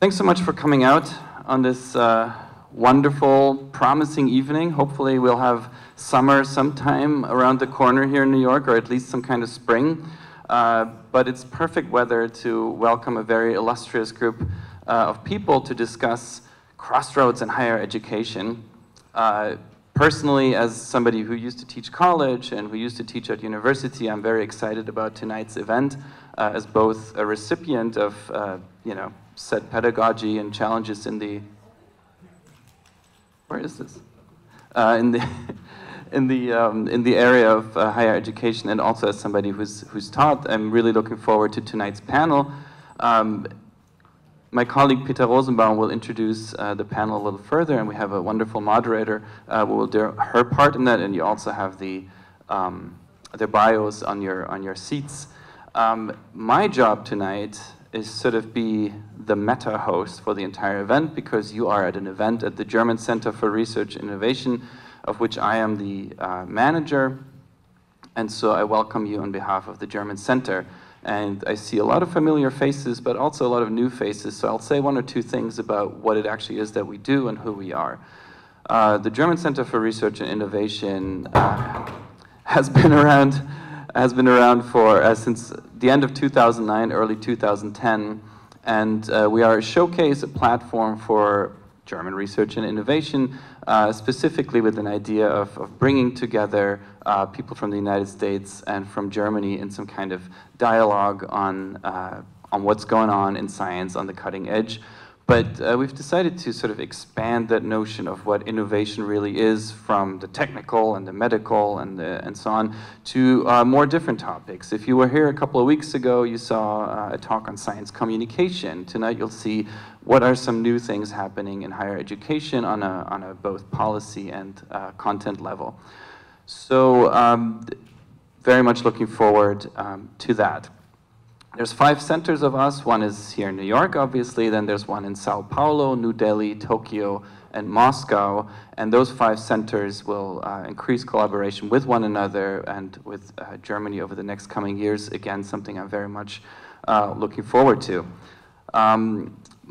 Thanks so much for coming out on this wonderful, promising evening. Hopefully we'll have summer sometime around the corner here in New York, or at least some kind of spring. But it's perfect weather to welcome a very illustrious group of people to discuss crossroads in higher education. Personally, as somebody who used to teach college and who used to teach at university, I'm very excited about tonight's event as both a recipient of, said pedagogy and challenges in the, where is this? In the area of higher education, and also as somebody who's taught. I'm really looking forward to tonight's panel. My colleague Peter Rosenbaum will introduce the panel a little further, and we have a wonderful moderator who will do her part in that, and you also have their bios on your seats. My job tonight is sort of be the meta host for the entire event, because you are at an event at the German Center for Research and Innovation, of which I am the manager, and so I welcome you on behalf of the German Center. And I see a lot of familiar faces, but also a lot of new faces, so I'll say one or two things about what it actually is that we do and who we are. The German Center for Research and Innovation has been around for since the end of 2009, early 2010, and we are a showcase, a platform for German research and innovation, specifically with an idea of bringing together people from the United States and from Germany in some kind of dialogue on what's going on in science on the cutting edge. But we've decided to sort of expand that notion of what innovation really is from the technical and the medical and so on to more different topics. If you were here a couple of weeks ago, you saw a talk on science communication. Tonight you'll see what are some new things happening in higher education on a both policy and content level. So very much looking forward to that. There's 5 centers of us. One is here in New York, obviously. Then there's one in Sao Paulo, New Delhi, Tokyo, and Moscow. And those 5 centers will increase collaboration with one another and with Germany over the next coming years. Again, something I'm very much looking forward to.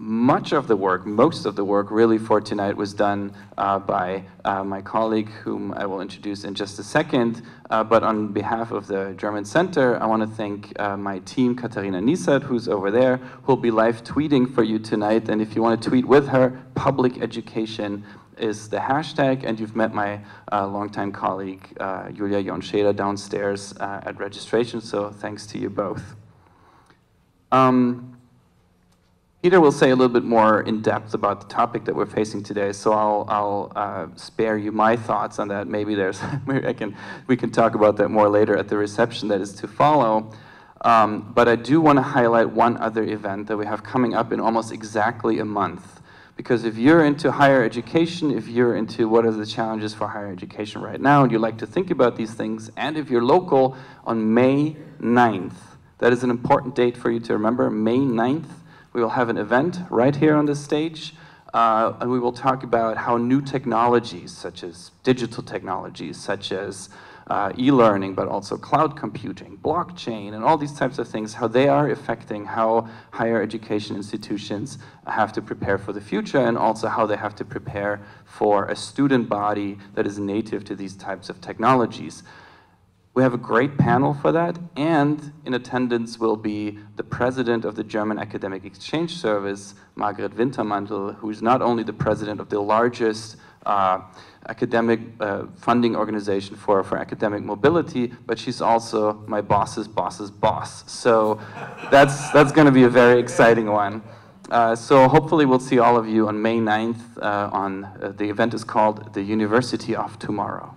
Much of the work, most of the work really for tonight was done by my colleague, whom I will introduce in just a second. But on behalf of the German Center, I want to thank my team, Katharina Niesert, who's over there, who will be live tweeting for you tonight. And if you want to tweet with her, public education is the hashtag. And you've met my longtime colleague, Julia Jonscheder, downstairs at registration. So thanks to you both. Peter will say a little bit more in depth about the topic that we're facing today, so I'll spare you my thoughts on that. Maybe we can talk about that more later at the reception that is to follow. But I do want to highlight one other event that we have coming up in almost exactly a month. Because if you're into higher education, if you're into what are the challenges for higher education right now, and you like to think about these things, and if you're local, on May 9th, that is an important date for you to remember, May 9th, we will have an event right here on this stage, and we will talk about how new technologies, such as digital technologies, such as e-learning, but also cloud computing, blockchain, and all these types of things, how they are affecting how higher education institutions have to prepare for the future, and also how they have to prepare for a student body that is native to these types of technologies. We have a great panel for that, and in attendance will be the president of the German Academic Exchange Service, Margret Wintermantel, who is not only the president of the largest academic funding organization for academic mobility, but she's also my boss's boss's boss. So that's going to be a very exciting one. So hopefully we'll see all of you on May 9th. The event is called The University of Tomorrow.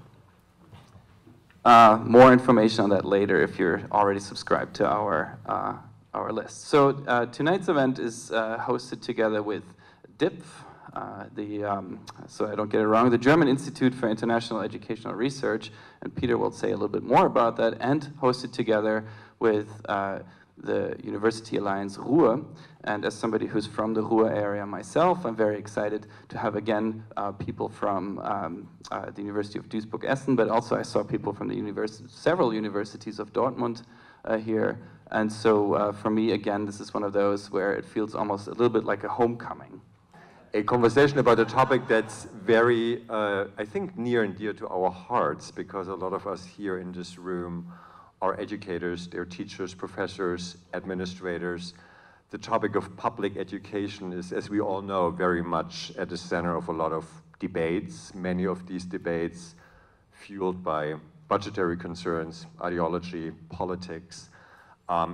More information on that later if you're already subscribed to our list. So tonight's event is hosted together with DIPF, so I don't get it wrong, the German Institute for International Educational Research, and Peter will say a little bit more about that, and hosted together with the University Alliance Ruhr. And as somebody who's from the Ruhr area myself, I'm very excited to have again people from the University of Duisburg-Essen, but also I saw people from the several universities of Dortmund, here. And so for me, again, this is one of those where it feels almost a little bit like a homecoming. A conversation about a topic that's very, I think, near and dear to our hearts, because a lot of us here in this room are educators, they're teachers, professors, administrators. The topic of public education is, as we all know, very much at the center of a lot of debates, many of these debates fueled by budgetary concerns, ideology, politics.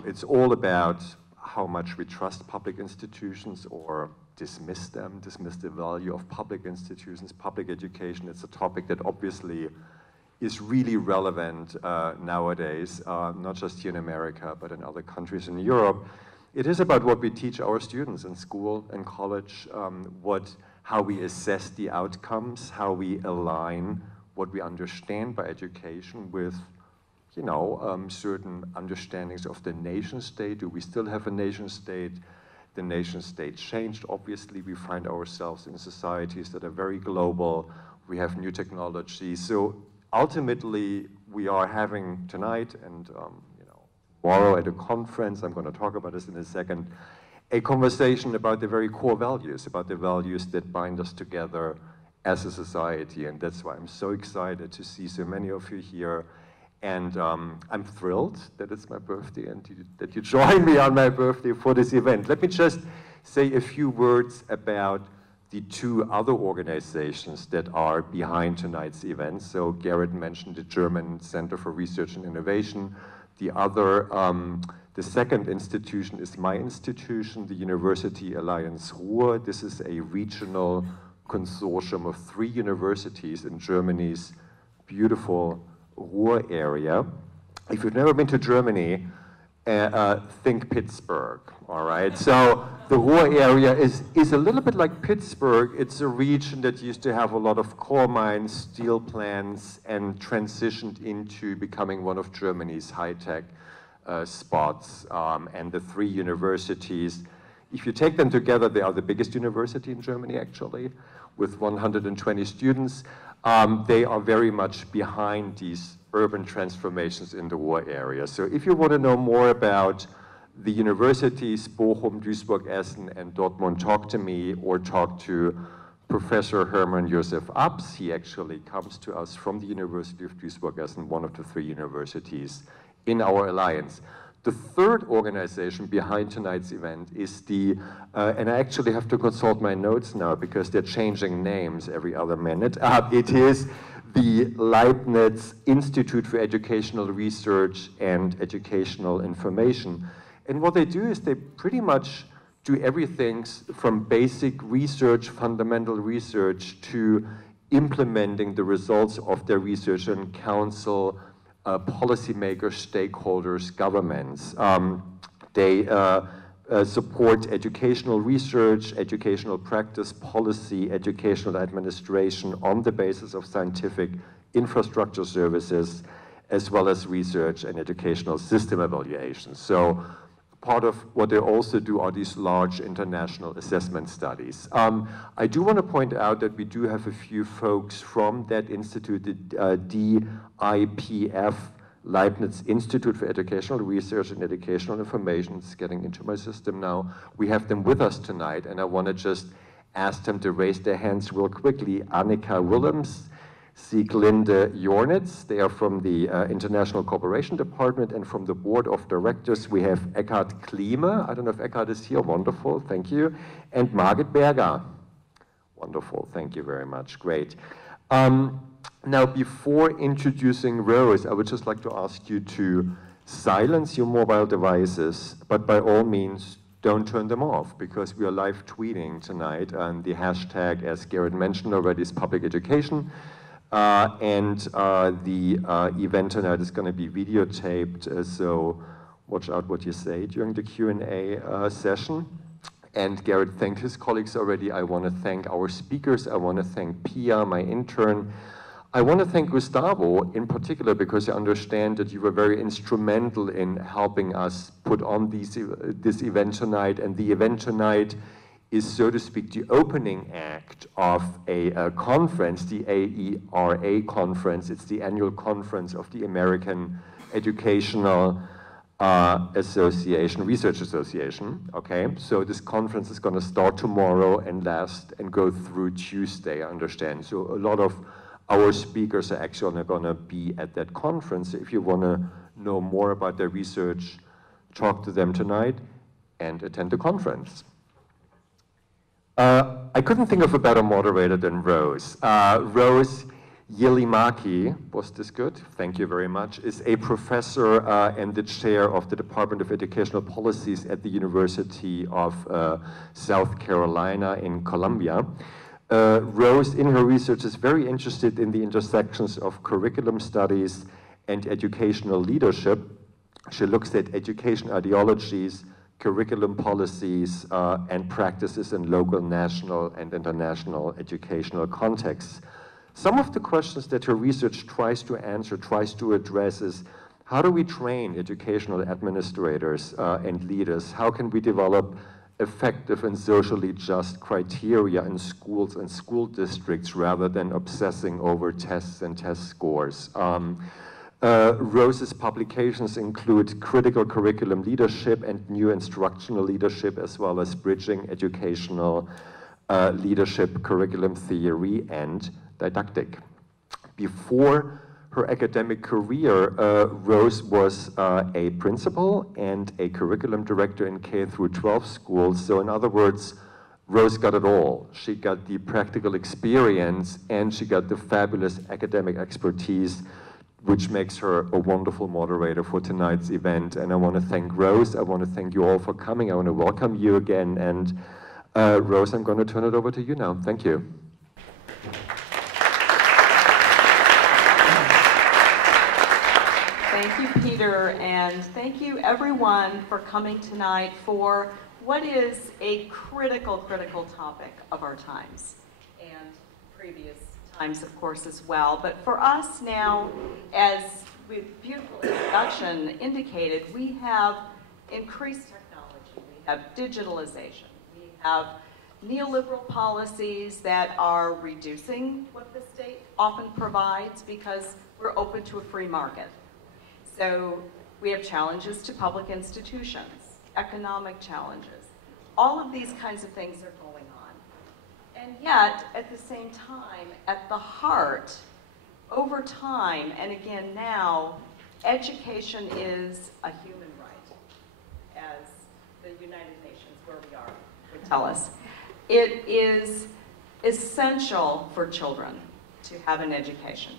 It's all about how much we trust public institutions or dismiss them, dismiss the value of public institutions, public education. It's a topic that obviously is really relevant nowadays, not just here in America, but in other countries in Europe. It is about what we teach our students in school and college, how we assess the outcomes, how we align what we understand by education with, you know, certain understandings of the nation state. Do we still have a nation state? The nation state changed, obviously. We find ourselves in societies that are very global. We have new technologies. So ultimately, we are having tonight and tomorrow at a conference, I'm going to talk about this in a second, a conversation about the very core values, about the values that bind us together as a society. And that's why I'm so excited to see so many of you here. And I'm thrilled that it's my birthday and that you join me on my birthday for this event. Let me just say a few words about the two other organizations that are behind tonight's event. So Gerrit mentioned the German Center for Research and Innovation. The other, the second institution is my institution, the University Alliance Ruhr. This is a regional consortium of 3 universities in Germany's beautiful Ruhr area. If you've never been to Germany, think Pittsburgh, all right? So the Ruhr area is a little bit like Pittsburgh. It's a region that used to have a lot of coal mines, steel plants, and transitioned into becoming one of Germany's high-tech spots. And the 3 universities, if you take them together, they are the biggest university in Germany, actually, with 120 students. They are very much behind these urban transformations in the Ruhr area. So if you want to know more about the universities, Bochum, Duisburg, Essen, and Dortmund, talk to me or talk to Professor Hermann Josef Abs. He actually comes to us from the University of Duisburg-Essen, one of the 3 universities in our alliance. The third organization behind tonight's event is the, and I actually have to consult my notes now because they're changing names every other minute. It is the Leibniz Institute for Educational Research and Educational Information. And what they do is they pretty much do everything from basic research, fundamental research, to implementing the results of their research and counsel policymakers, stakeholders, governments. They support educational research, educational practice, policy, educational administration on the basis of scientific infrastructure services, as well as research and educational system evaluations. So part of what they also do are these large international assessment studies. I do want to point out that we do have a few folks from that institute, the DIPF, Leibniz Institute for Educational Research and Educational Information. It's getting into my system now. We have them with us tonight, and I want to just ask them to raise their hands real quickly. Annika Willems, Sieglinde Jornitz, they are from the International Cooperation Department, and from the Board of Directors we have Eckhard Klima. I don't know if Eckhard is here. Wonderful, thank you. And Margit Berger. Wonderful, thank you very much, great. Now, before introducing Rose, I would just like to ask you to silence your mobile devices, but by all means, don't turn them off, because we are live tweeting tonight, and the hashtag, as Gerrit mentioned already, is public education. The event tonight is going to be videotaped, so watch out what you say during the Q&A session. And Gerrit thanked his colleagues already. I want to thank our speakers. I want to thank Pia, my intern. I want to thank Gustavo in particular, because I understand that you were very instrumental in helping us put on this event tonight. And the event tonight is, so to speak, the opening act of a conference, the AERA conference. It's the annual conference of the American Educational Association, Research Association, okay? So this conference is gonna start tomorrow and last and go through Tuesday, I understand. So a lot of our speakers are actually gonna be at that conference. If you wanna know more about their research, talk to them tonight and attend the conference. I couldn't think of a better moderator than Rose. Rose Yelimaki, was this good? Thank you very much, is a professor and the chair of the Department of Educational Policies at the University of South Carolina in Columbia. Rose, in her research, is very interested in the intersections of curriculum studies and educational leadership. She looks at education ideologies, curriculum policies, and practices in local, national, and international educational contexts. Some of the questions that her research tries to answer, tries to address is, how do we train educational administrators and leaders? How can we develop effective and socially just criteria in schools and school districts rather than obsessing over tests and test scores? Rose's publications include critical curriculum leadership and new instructional leadership, as well as bridging educational leadership, curriculum theory, and didactic. Before her academic career, Rose was a principal and a curriculum director in K-12 schools. So in other words, Rose got it all. She got the practical experience and she got the fabulous academic expertise, which makes her a wonderful moderator for tonight's event. And I want to thank Rose. I want to thank you all for coming. I want to welcome you again. And Rose, I'm going to turn it over to you now. Thank you. Thank you, Peter, and thank you everyone for coming tonight for what is a critical topic of our times, and previous times, of course, as well. But for us now, as with beautiful introduction indicated, we have increased technology, we have digitalization, we have neoliberal policies that are reducing what the state often provides because we're open to a free market. So we have challenges to public institutions, economic challenges. All of these kinds of things are going on. And yet, at the same time, at the heart, over time, and again now, education is a human right, as the United Nations, where we are, would tell us. It is essential for children to have an education.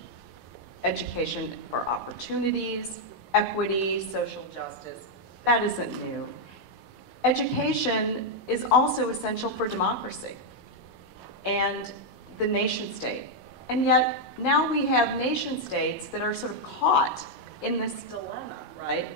Education for opportunities, equity, social justice. That isn't new. Education is also essential for democracy and the nation state. And yet, now we have nation states that are sort of caught in this dilemma, right?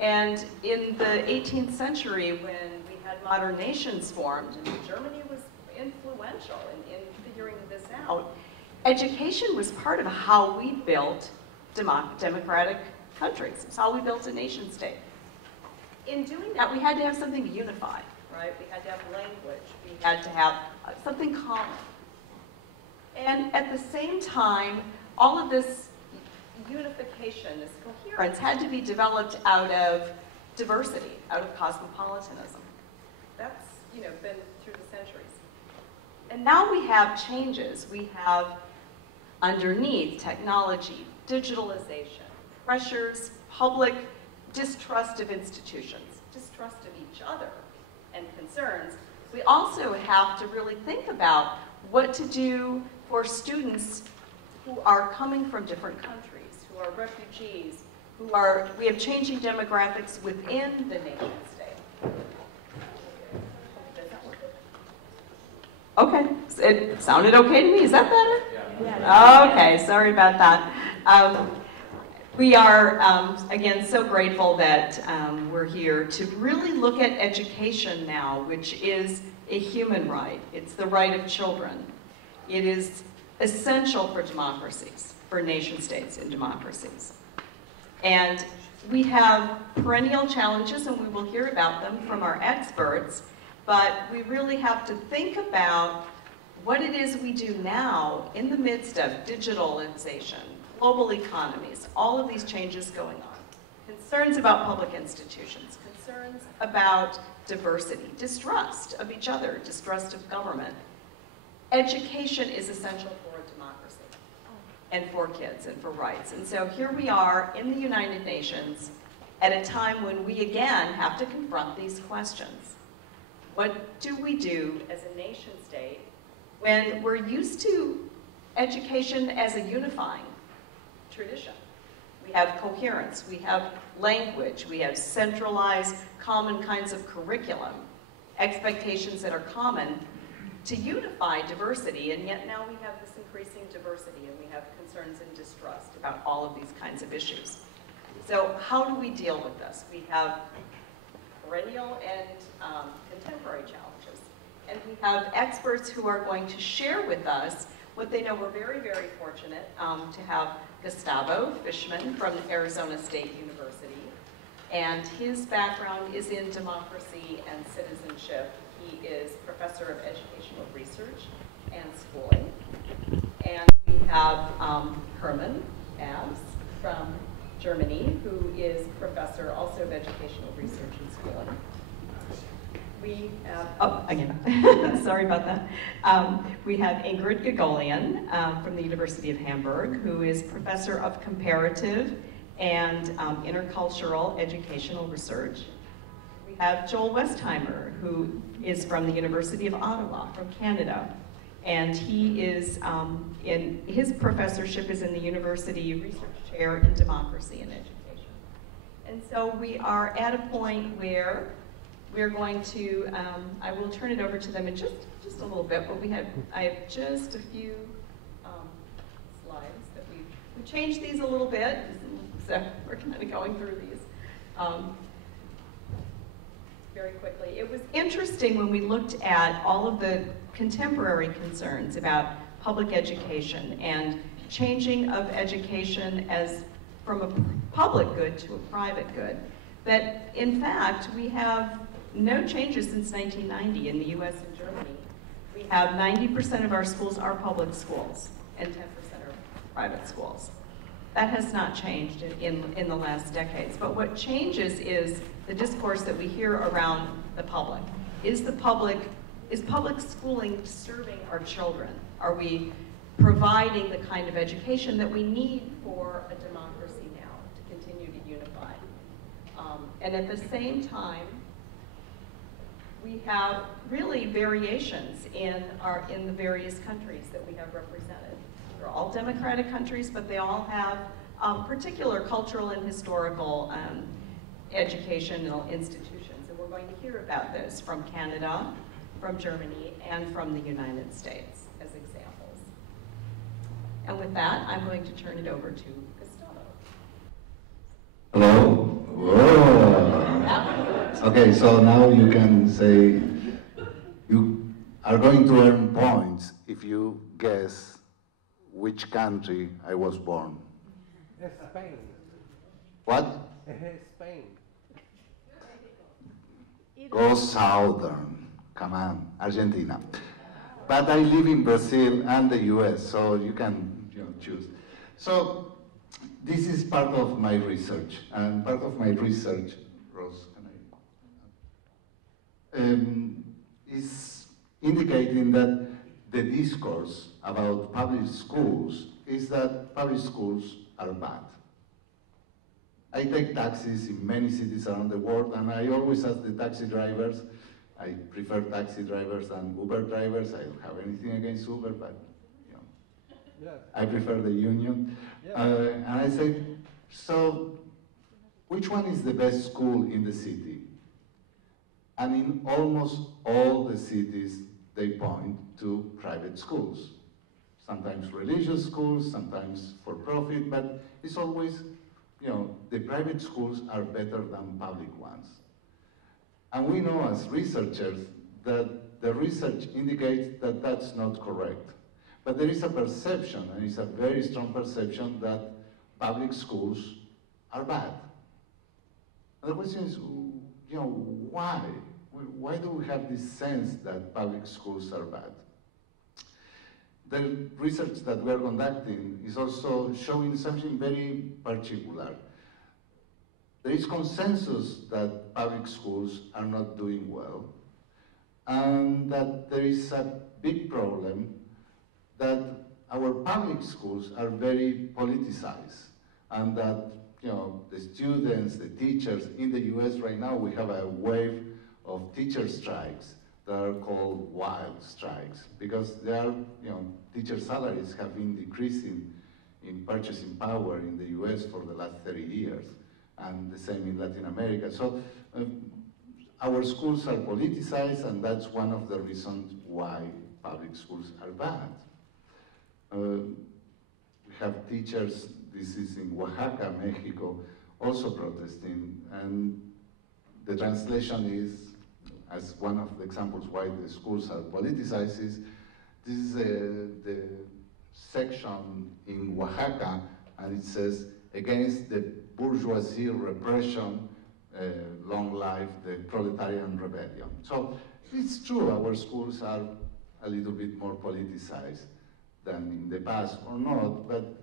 And in the 18th century, when we had modern nations formed, and Germany was influential in figuring this out, education was part of how we built democratic countries. It's how we built a nation state. In doing that, we had to have something to unify, right? We had to have language. We had to have something common. And at the same time, all of this unification, this coherence, had to be developed out of diversity, out of cosmopolitanism. That's, been through the centuries. And now we have changes. We have, underneath, technology, digitalization, pressures, public distrust of institutions, distrust of each other, and concerns. We also have to really think about what to do for students who are coming from different countries, who are refugees, we have changing demographics within the nation state. Okay, it sounded okay to me. Is that better? Yeah. Okay, sorry about that. We are, again, so grateful that we're here to really look at education now, which is a human right. It's the right of children. It is essential for democracies, for nation states and democracies. And we have perennial challenges, and we will hear about them from our experts, but we really have to think about what it is we do now in the midst of digitalization, global economies, all of these changes going on. concerns about public institutions, concerns about diversity, distrust of each other, distrust of government. Education is essential for a democracy and for kids and for rights. And so here we are in the United Nations at a time when we again have to confront these questions. What do we do as a nation state when we're used to education as a unifying tradition? We have coherence, we have language, we have centralized common kinds of curriculum, expectations that are common to unify diversity, and yet now we have this increasing diversity and we have concerns and distrust about all of these kinds of issues. So how do we deal with this? We have perennial and contemporary challenges, and we have experts who are going to share with us what they know. We're very, very fortunate to have Gustavo Fishman from Arizona State University, and his background is in democracy and citizenship. He is professor of educational research and schooling. And we have Hermann Abs from Germany, who is professor also of educational research and schooling. We have, oh, again, sorry about that. We have Ingrid Gagolian from the University of Hamburg, who is professor of comparative and intercultural educational research. We have Joel Westheimer, who is from the University of Ottawa, from Canada. And he is, his professorship is in the University Research Chair in Democracy and Education. And so we are at a point where we're going to, I will turn it over to them in just a little bit, but I have just a few slides that we changed these a little bit, so we're kind of going through these very quickly. It was interesting when we looked at all of the contemporary concerns about public education and changing of education as from a public good to a private good, that in fact we have no changes since 1990 in the US and Germany. We have 90% of our schools are public schools and 10% are private schools. That has not changed in the last decades. But what changes is the discourse that we hear around the public. Is public schooling serving our children? Are we providing the kind of education that we need for a democracy now to continue to unify? And at the same time, we have really variations in the various countries that we have represented. They're all democratic countries, but they all have particular cultural and historical educational institutions. And we're going to hear about this from Canada, from Germany, and from the United States as examples. And with that, I'm going to turn it over to Gustavo. Hello. Whoa. Okay, so now you can say you are going to earn points if you guess which country I was born. Spain. What? Spain. Go southern. Come on, Argentina. But I live in Brazil and the US, so you can choose. So this is part of my research, and part of my research, Rose, is indicating that the discourse about public schools is that public schools are bad. I take taxis in many cities around the world, and I always ask the taxi drivers, I prefer taxi drivers than Uber drivers. I don't have anything against Uber, but Yeah. I prefer the union. Yeah. And I say, so which one is the best school in the city? And in almost all the cities, they point to private schools. Sometimes religious schools, sometimes for profit, but it's always, the private schools are better than public ones. And we know as researchers that the research indicates that that's not correct. But there is a perception, and it's a very strong perception, that public schools are bad. And the question is, why? Why do we have this sense that public schools are bad? The research that we are conducting is also showing something very particular. there is consensus that public schools are not doing well, and that there is a big problem that our public schools are very politicized, and that the students, the teachers, in the US right now we have a wave of teacher strikes that are called wild strikes, because teacher salaries have been decreasing in purchasing power in the US for the last 30 years, and the same in Latin America. So our schools are politicized, and that's one of the reasons why public schools are bad. We have teachers, this is in Oaxaca, Mexico, also protesting, and the translation is, as one of the examples why the schools are politicized, is this is the section in Oaxaca, and it says, against the bourgeoisie repression, long life the proletarian rebellion. So it's true, our schools are a little bit more politicized than in the past, or not, but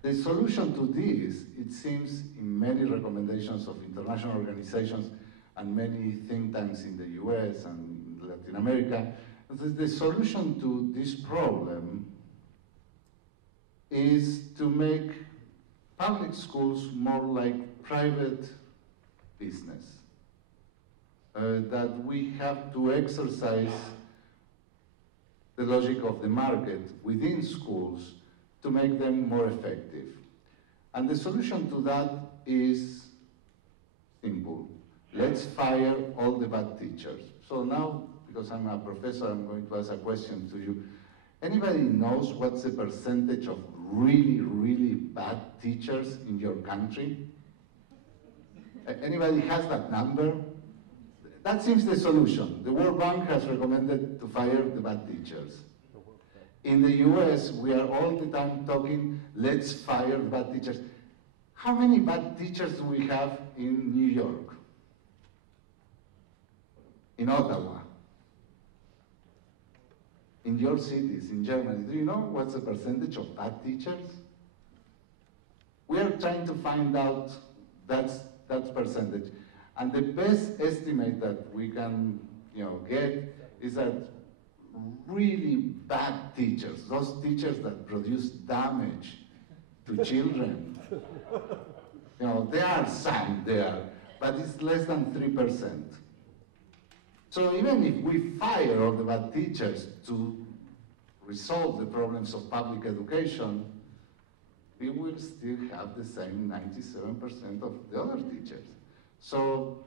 the solution to this, it seems in many recommendations of international organizations and many think tanks in the US and Latin America, the solution to this problem is to make public schools more like private business. That we have to exercise the logic of the market within schools to make them more effective. And the solution to that is simple. Let's fire all the bad teachers. So now, because I'm a professor, I'm going to ask a question to you. Anybody knows what's the percentage of really, really bad teachers in your country? Anybody has that number? That seems the solution. The World Bank has recommended to fire the bad teachers. In the US, we are all the time talking, let's fire the bad teachers. How many bad teachers do we have in New York? In Ottawa? In your cities, in Germany, do you know what's the percentage of bad teachers? We are trying to find out that percentage. And the best estimate that we can get is that really bad teachers, those teachers that produce damage to children, there are some there, but it's less than 3%. So even if we fire all the bad teachers to resolve the problems of public education, we will still have the same 97% of the other teachers. So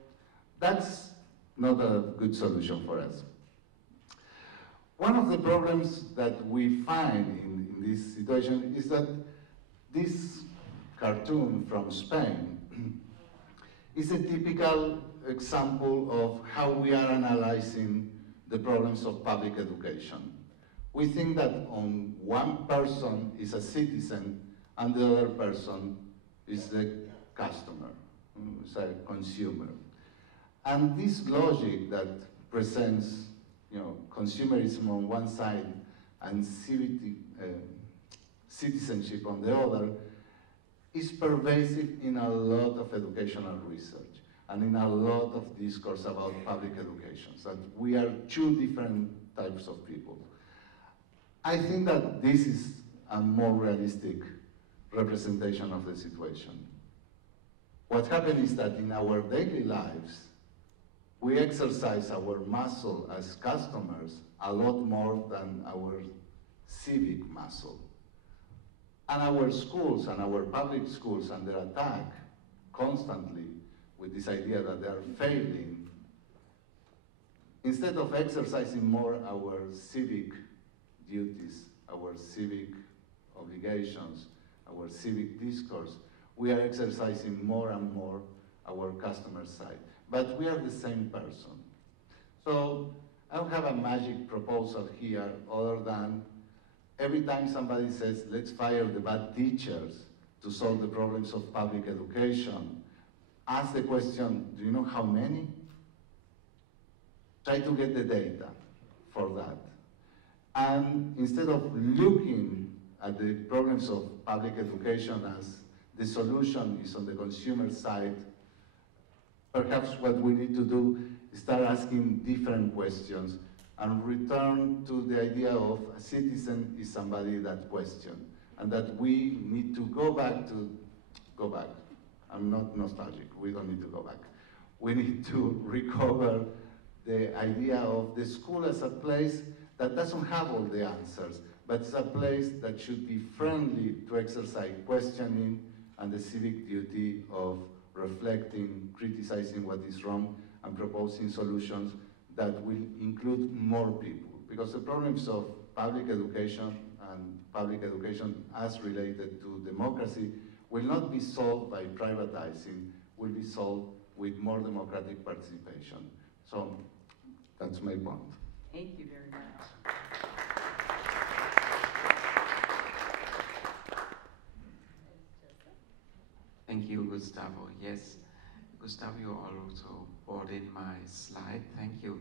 that's not a good solution for us. One of the problems that we find in this situation is that this cartoon from Spain is a typical example of how we are analyzing the problems of public education. We think that one person is a citizen and the other person is the customer, is a consumer. And this logic that presents consumerism on one side and citizenship on the other is pervasive in a lot of educational research and in a lot of discourse about public education, that we are two different types of people. I think that this is a more realistic representation of the situation. What happened is that in our daily lives, we exercise our muscle as customers a lot more than our civic muscle. And our schools and our public schools under attack constantly with this idea that they are failing, instead of exercising more our civic duties, our civic obligations, our civic discourse, we are exercising more and more our customer side. But we are the same person. So I don't have a magic proposal here other than every time somebody says, let's fire the bad teachers to solve the problems of public education, ask the question, do you know how many? Try to get the data for that. And instead of looking at the problems of public education as the solution is on the consumer side, perhaps what we need to do is start asking different questions and return to the idea of a citizen is somebody that questions, and that we need to go back. I'm not nostalgic, we don't need to go back. We need to recover the idea of the school as a place that doesn't have all the answers, but it's a place that should be friendly to exercise questioning and the civic duty of reflecting, criticizing what is wrong, and proposing solutions that will include more people. Because the problems of public education and public education as related to democracy will not be solved by privatizing, will be solved with more democratic participation. So that's my point. Thank you very much. Thank you, Gustavo. Yes, Gustavo, you also brought in my slide. Thank you.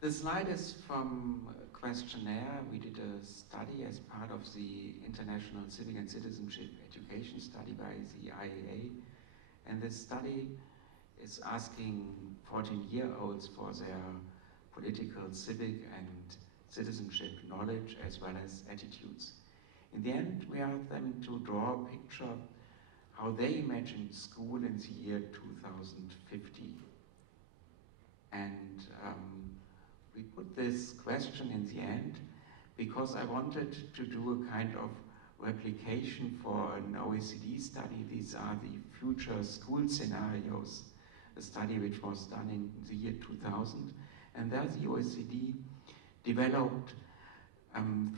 The slide is from a questionnaire. We did a study as part of the International Civic and Citizenship Education Study by the IAA. And this study is asking 14-year-olds for their political, civic, and citizenship knowledge as well as attitudes. In the end, we asked them to draw a picture how they imagined school in the year 2050. And we put this question in the end because I wanted to do a kind of replication for an OECD study. These are the future school scenarios, a study which was done in the year 2000. And there the OECD developed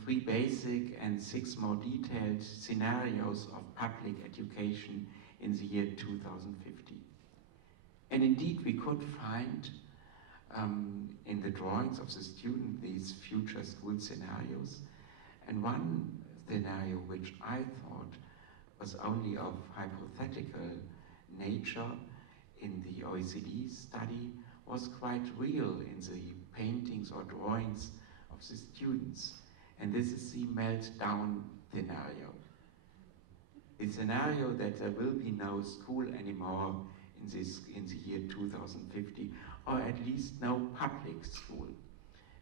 3 basic and 6 more detailed scenarios of public education in the year 2050. And indeed, we could find in the drawings of the student these future school scenarios. And one scenario which I thought was only of hypothetical nature in the OECD study was quite real in the paintings or drawings of the students. And this is the meltdown scenario. The scenario that there will be no school anymore in the year 2050, or at least no public school.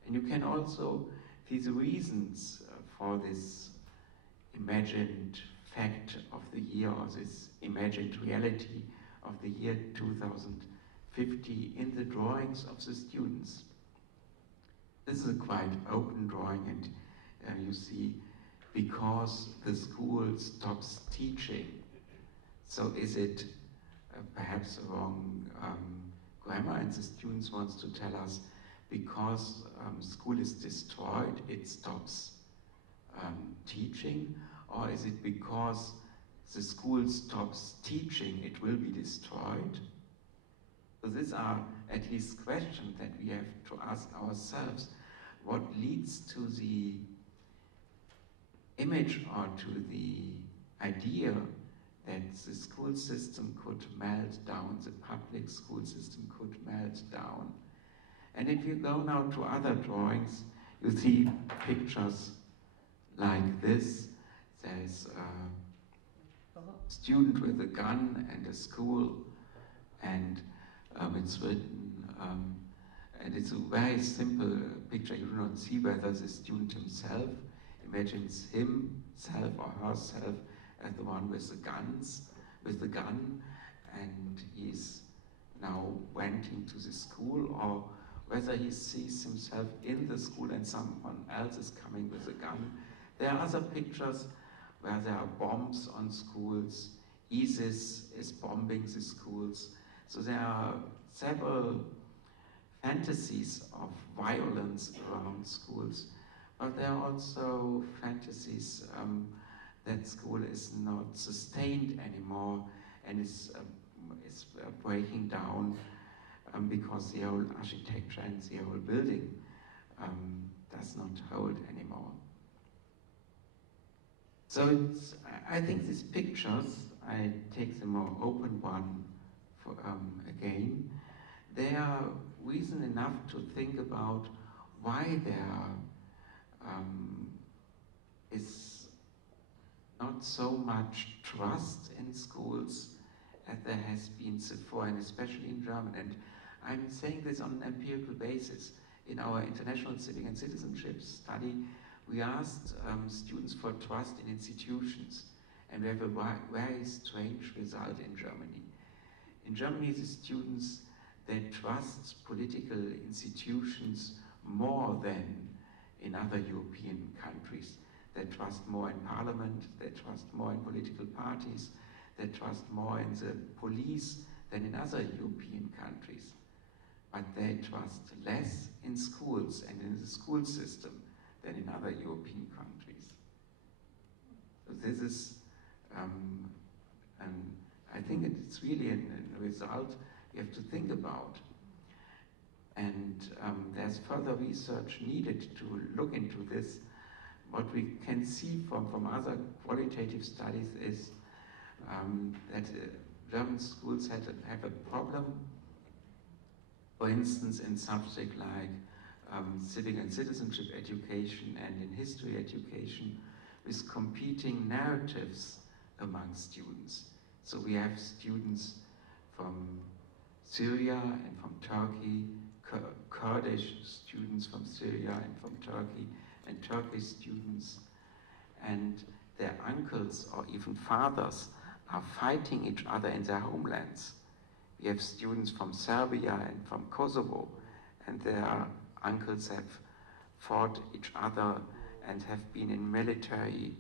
And you can also see the reasons for this imagined fact of the year, or this imagined reality of the year 2050 in the drawings of the students. This is a quite open drawing, and you see, because the school stops teaching. So is it perhaps a wrong grammar, and the students wants to tell us because school is destroyed, it stops teaching, or is it because the school stops teaching, it will be destroyed? So these are at least questions that we have to ask ourselves. What leads to the image or to the idea that the school system could melt down, the public school system could melt down? And if you go now to other drawings, you see pictures like this. There's a student with a gun and a school, and it's written, and it's a very simple picture. You do not see whether the student himself imagines himself or herself as the one with the gun, and he's now went into the school, or whether he sees himself in the school and someone else is coming with a gun. There are other pictures where there are bombs on schools. ISIS is bombing the schools. So there are several fantasies of violence around schools, but there are also fantasies that school is not sustained anymore and is breaking down because the whole architecture and the whole building does not hold anymore. So I think these pictures, I take the more open one for, again, they are reason enough to think about why there is not so much trust in schools as there has been before, and especially in German. And I'm saying this on an empirical basis. In our international civic and citizenship study, we asked students for trust in institutions, and we have a very strange result in Germany. In Germany, the students, they trust political institutions more than in other European countries. They trust more in parliament, they trust more in political parties, they trust more in the police than in other European countries. But they trust less in schools and in the school system than in other European countries. So this is, and I think it's really a result you have to think about. And there's further research needed to look into this. What we can see from other qualitative studies is that German schools have a problem, for instance, in subjects like civic and citizenship education and in history education, with competing narratives among students. So we have students from Syria and from Turkey, Kurdish students from Syria and from Turkey, and Turkish students, and their uncles or even fathers are fighting each other in their homelands. We have students from Serbia and from Kosovo, and their uncles have fought each other and have been in military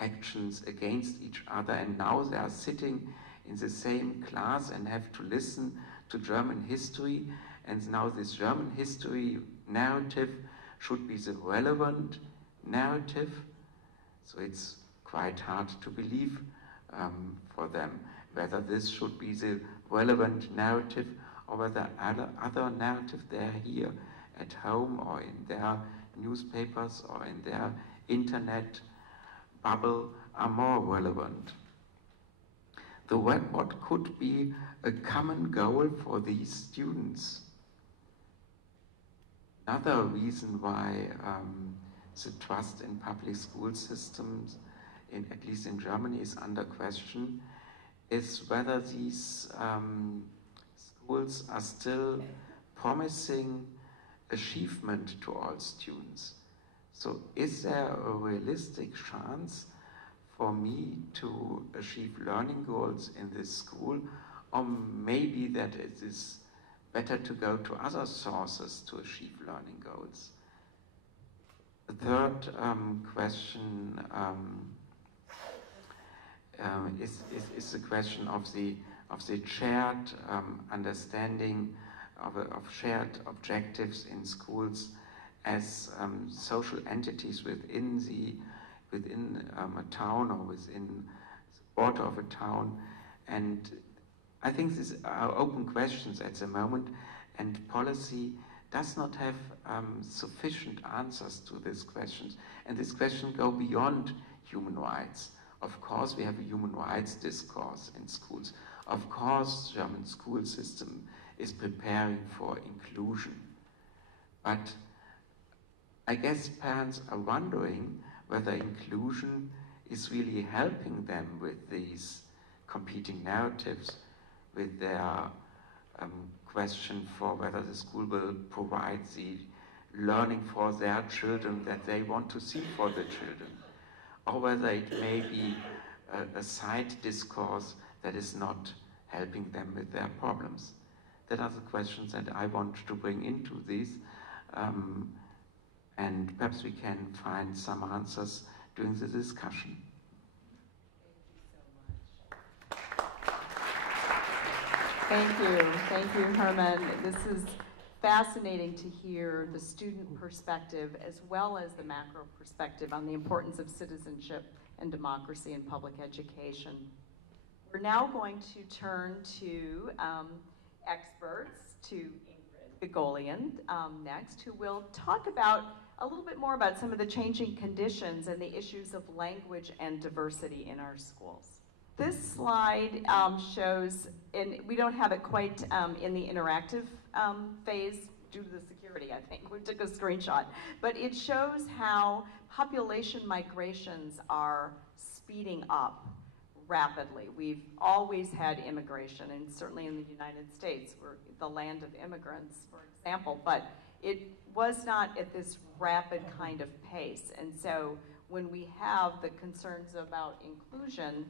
actions against each other, and now they are sitting in the same class and have to listen to German history, and now this German history narrative should be the relevant narrative. So it's quite hard to believe for them whether this should be the relevant narrative or whether other narrative they hear at home or in their newspapers or in their internet bubble are more relevant. What could be a common goal for these students? Another reason why the trust in public school systems, at least in Germany, is under question, is whether these schools are still promising achievement to all students. So is there a realistic chance for me to achieve learning goals in this school, or maybe that it is better to go to other sources to achieve learning goals? The third question is the question of the shared understanding of shared objectives in schools as social entities within a town or within the border of a town. And I think these are open questions at the moment, and policy does not have sufficient answers to these questions. And these questions go beyond human rights. Of course, we have a human rights discourse in schools. Of course, the German school system is preparing for inclusion. But I guess parents are wondering whether inclusion is really helping them with these competing narratives, with their question for whether the school will provide the learning for their children that they want to see for the children, or whether it may be a side discourse that is not helping them with their problems. That are the questions that I want to bring into this, and perhaps we can find some answers during the discussion. Thank you, Herman. This is fascinating to hear the student perspective as well as the macro perspective on the importance of citizenship and democracy in public education. We're now going to turn to experts, to Ingrid Gregolian next, who will talk about a little bit more about some of the changing conditions and the issues of language and diversity in our schools. This slide shows, and we don't have it quite in the interactive phase due to the security, I think. We took a screenshot. But it shows how population migrations are speeding up rapidly. We've always had immigration, and certainly in the United States, we're the land of immigrants, for example, but it was not at this rapid kind of pace. And so when we have the concerns about inclusion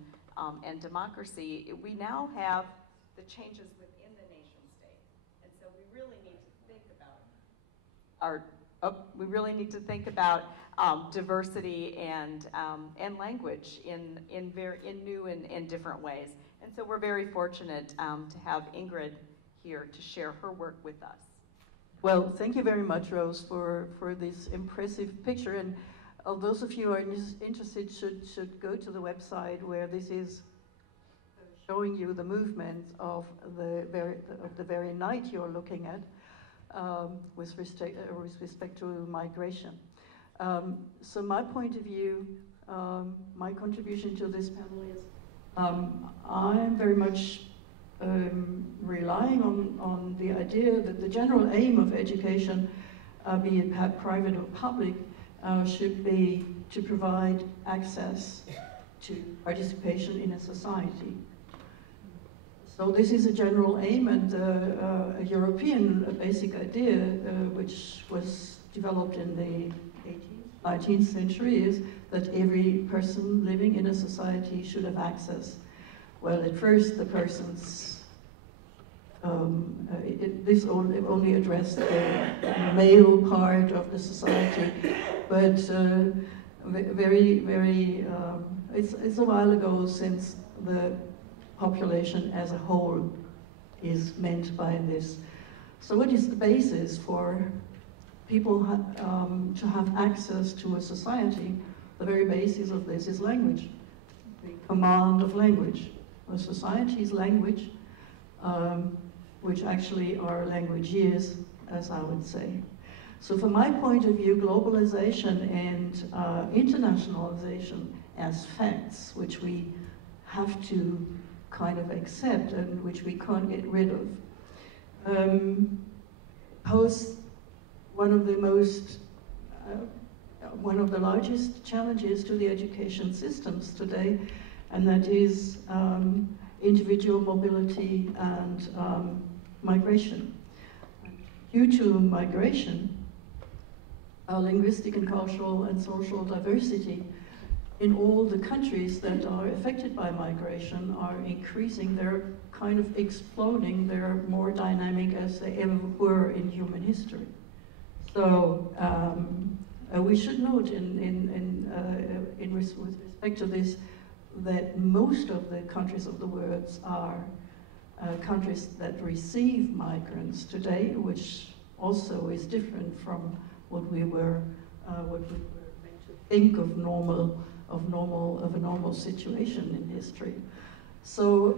and democracy, we now have the changes within the nation state. And so we really need to think about diversity and language in new and different ways. And so we're very fortunate to have Ingrid here to share her work with us. Well, thank you very much, Rose, for this impressive picture. And those of you who are interested should go to the website where this is showing you the movement of the very night you're looking at with respect to migration. So my point of view, my contribution to this panel is I'm very much relying on the idea that the general aim of education, be it private or public, should be to provide access to participation in a society. So this is a general aim, and a European basic idea which was developed in the 19th century is that every person living in a society should have access. Well, at first the persons, this only addressed the male part of the society, but it's a while ago since the population as a whole is meant by this. So what is the basis for people to have access to a society? The very basis of this is language, the command of language. A society's language, which actually are languages, as I would say. So from my point of view, globalization and internationalization as facts, which we have to kind of accept and which we can't get rid of, pose one of the largest challenges to the education systems today, and that is individual mobility and migration. Due to migration, linguistic and cultural and social diversity in all the countries that are affected by migration are increasing. They're kind of exploding. They're more dynamic as they ever were in human history. So we should note with respect to this that most of the countries of the world are countries that receive migrants today, which also is different from what we were meant to think of a normal situation in history. So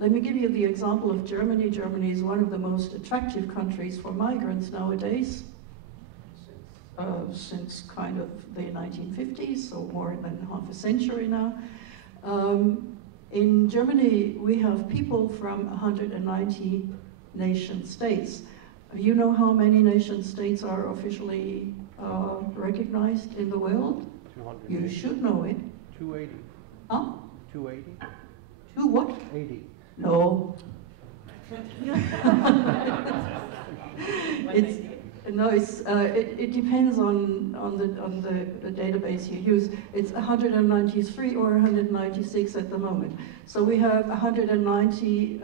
let me give you the example of Germany. Germany is one of the most attractive countries for migrants nowadays, since kind of the 1950s, so more than half a century now. In Germany, we have people from 190 nation states. You know how many nation states are officially recognized in the world? 200. You should know it. 280. Huh? 280. Two what? 80. No. It depends on the database you use. It's 193 or 196 at the moment. So we have 190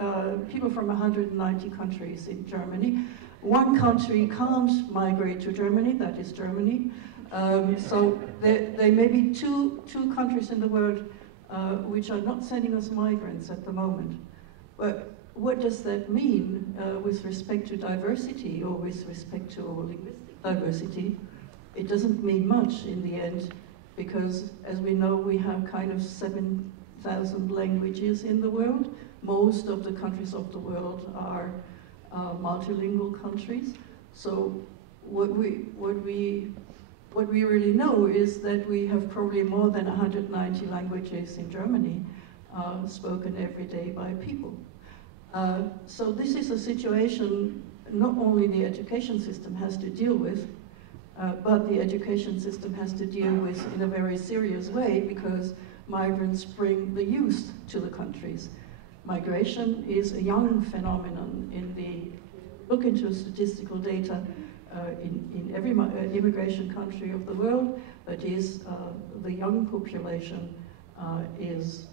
people from 190 countries in Germany. One country can't migrate to Germany, that is Germany. So there may be two countries in the world which are not sending us migrants at the moment. But what does that mean with respect to diversity or with respect to linguistic diversity? It doesn't mean much in the end, because as we know, we have kind of 7,000 languages in the world. Most of the countries of the world are multilingual countries. So what we really know is that we have probably more than 190 languages in Germany spoken every day by people. So this is a situation not only the education system has to deal with, but the education system has to deal with in a very serious way, because migrants bring the youth to the countries. Migration is a young phenomenon. Look into statistical data in every immigration country of the world, that is, the young population is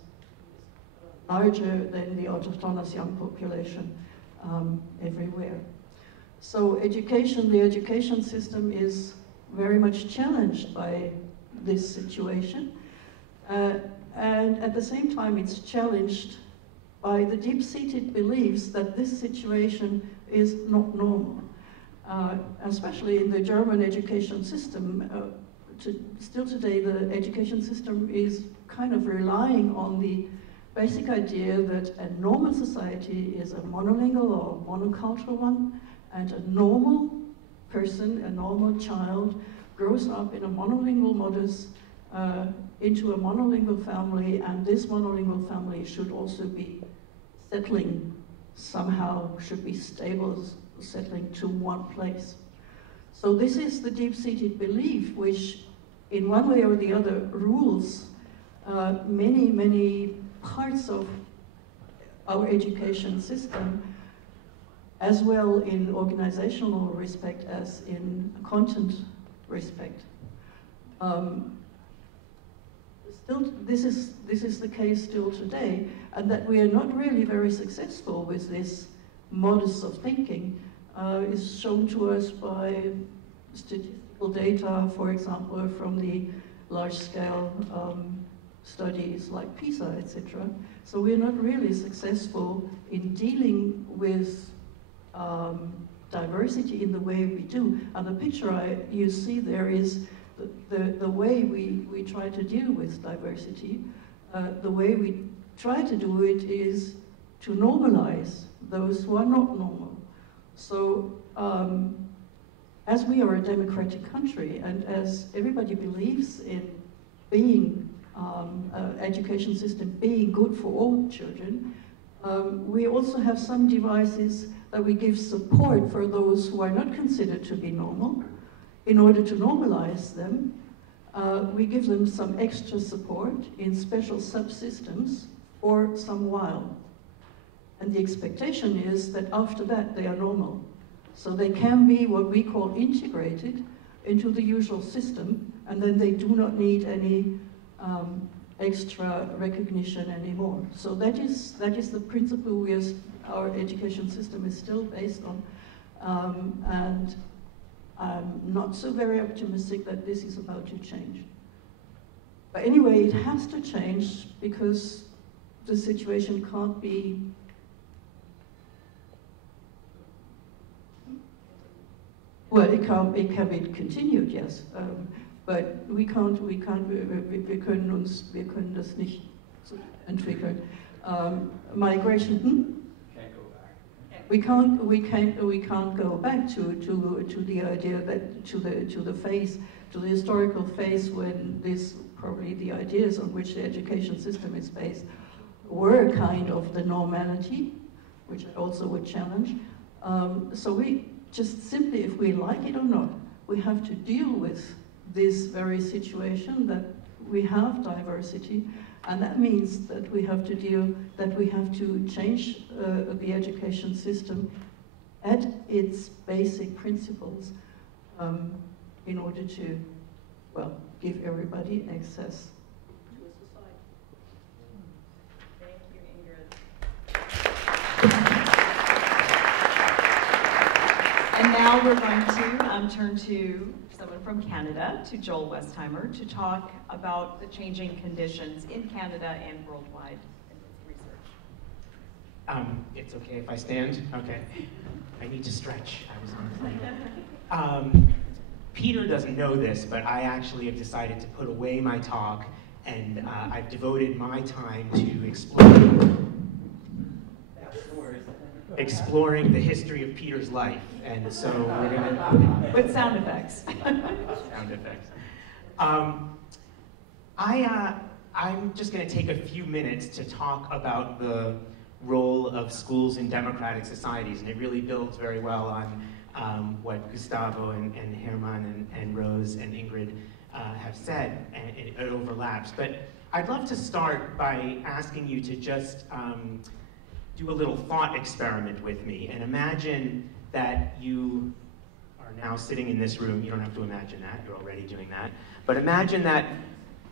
larger than the autochthonous young population everywhere. So the education system is very much challenged by this situation. And at the same time, it's challenged by the deep-seated beliefs that this situation is not normal. Especially in the German education system, still today the education system is kind of relying on the basic idea that a normal society is a monolingual or monocultural one, and a normal person, a normal child, grows up in a monolingual modus into a monolingual family, and this monolingual family should also be settling somehow, should be stable, settling to one place. So this is the deep-seated belief which, in one way or the other, rules many, many parts of our education system, as well in organizational respect as in content respect. Still, this is the case still today, and that we are not really very successful with this modus of thinking is shown to us by statistical data, for example, from the large-scale studies like PISA, etc. So we're not really successful in dealing with diversity in the way we do. And the picture you see there is the way we try to deal with diversity. The way we try to do it is to normalize those who are not normal. So as we are a democratic country, and as everybody believes in being education system being good for all children, we also have some devices that we give support for those who are not considered to be normal. In order to normalize them, we give them some extra support in special subsystems for some while. And the expectation is that after that they are normal. So they can be what we call integrated into the usual system, and then they do not need any extra recognition anymore. So that is the principle our education system is still based on, and I'm not so very optimistic that this is about to change. But anyway, it has to change because the situation can't be well, it can be continued, yes, but we können das nicht so entwickeln. Migration. We can't go back to the idea that to the historical phase when probably the ideas on which the education system is based were kind of the normality, which I also would challenge. So we just simply, if we like it or not, we have to deal with this very situation that we have diversity. And that means that we have to change the education system at its basic principles in order to, well, give everybody access to a society. Thank you, Ingrid. And now we're going to turn to someone from Canada, to Joel Westheimer, to talk about the changing conditions in Canada and worldwide in his research. It's okay if I stand? Okay. I need to stretch. I was on a plane. Peter doesn't know this, but I actually have decided to put away my talk, and I've devoted my time to exploring the history of Peter's life. And so we're gonna... With sound effects. Sound effects. I'm just gonna take a few minutes to talk about the role of schools in democratic societies, and it really builds very well on what Gustavo and Herman and Rose and Ingrid have said, and it overlaps. But I'd love to start by asking you to just do a little thought experiment with me and imagine that you are now sitting in this room. You don't have to imagine that, you're already doing that. But imagine that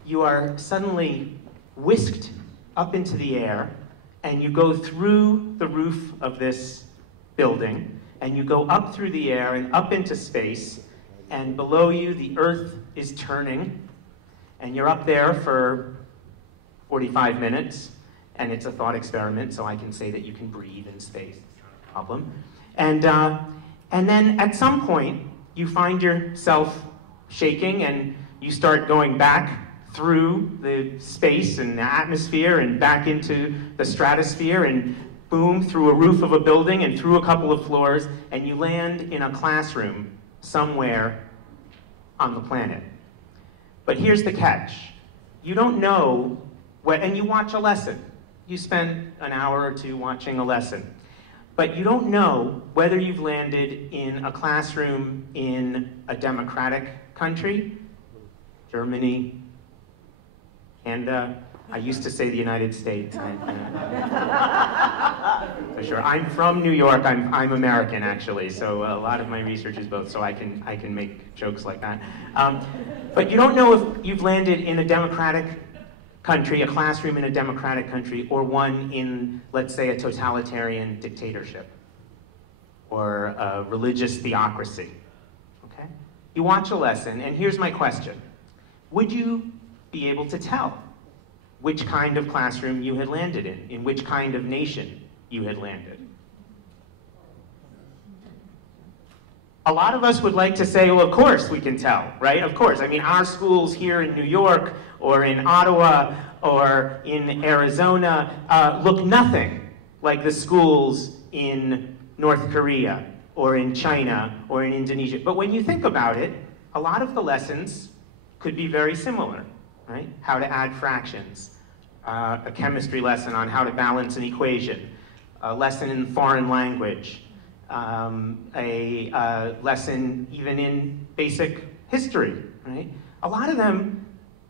you are suddenly whisked up into the air and you go through the roof of this building and you go up through the air and up into space, and below you the earth is turning and you're up there for 45 minutes, and it's a thought experiment, so I can say that you can breathe in space, it's not a problem. And then at some point, you find yourself shaking and you start going back through the space and the atmosphere and back into the stratosphere and boom, through a roof of a building and through a couple of floors, and you land in a classroom somewhere on the planet. But here's the catch. You don't know what, and you watch a lesson. You spend an hour or two watching a lesson. But you don't know whether you've landed in a classroom in a democratic country, Germany, Canada. I used to say the United States. For sure. I'm from New York. I'm American, actually, so a lot of my research is both, so I can make jokes like that. But you don't know if you've landed in a democratic country, a classroom in a democratic country, or one in, let's say, a totalitarian dictatorship or a religious theocracy. Okay? You watch a lesson, and here's my question. Would you be able to tell which kind of classroom you had landed in which kind of nation you had landed? A lot of us would like to say, well, of course we can tell, right? Of course. I mean, our schools here in New York or in Ottawa or in Arizona look nothing like the schools in North Korea or in China or in Indonesia. But when you think about it, a lot of the lessons could be very similar, right? How to add fractions, a chemistry lesson on how to balance an equation, a lesson in foreign language, a lesson even in basic history, right? A lot of them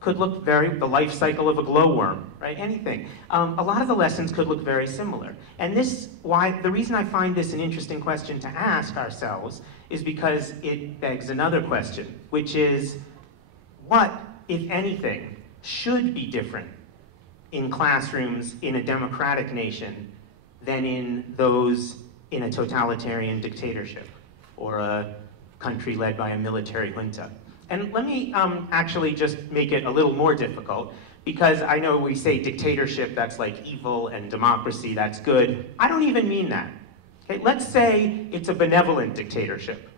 could look the life cycle of a glowworm, right? Anything. A lot of the lessons could look very similar. And the reason I find this an interesting question to ask ourselves is because it begs another question, which is, what, if anything, should be different in classrooms in a democratic nation than in those in a totalitarian dictatorship or a country led by a military junta? And let me actually just make it a little more difficult, because I know we say dictatorship, that's like evil, and democracy, that's good. I don't even mean that. Okay, let's say it's a benevolent dictatorship.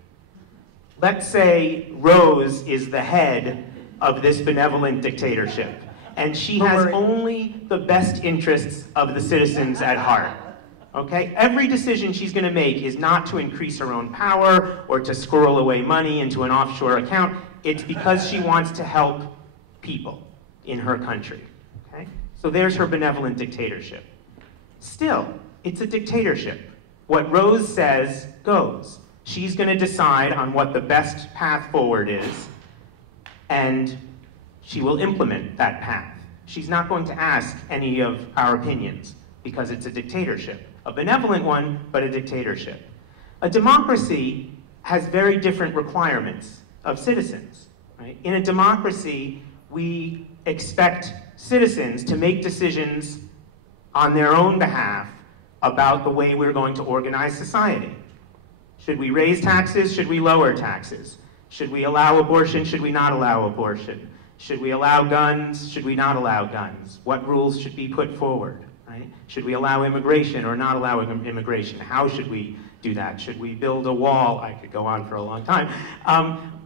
Let's say Rose is the head of this benevolent dictatorship, and she has only the best interests of the citizens at heart. Okay? Every decision she's going to make is not to increase her own power or to squirrel away money into an offshore account. It's because she wants to help people in her country. Okay? So there's her benevolent dictatorship. Still, it's a dictatorship. What Rose says goes. She's going to decide on what the best path forward is, and she will implement that path. She's not going to ask any of our opinions, because it's a dictatorship. A benevolent one, but a dictatorship. A democracy has very different requirements of citizens, right? In a democracy, we expect citizens to make decisions on their own behalf about the way we're going to organize society. Should we raise taxes? Should we lower taxes? Should we allow abortion? Should we not allow abortion? Should we allow guns? Should we not allow guns? What rules should be put forward? Right? Should we allow immigration or not allow immigration? How should we do that? Should we build a wall? I could go on for a long time.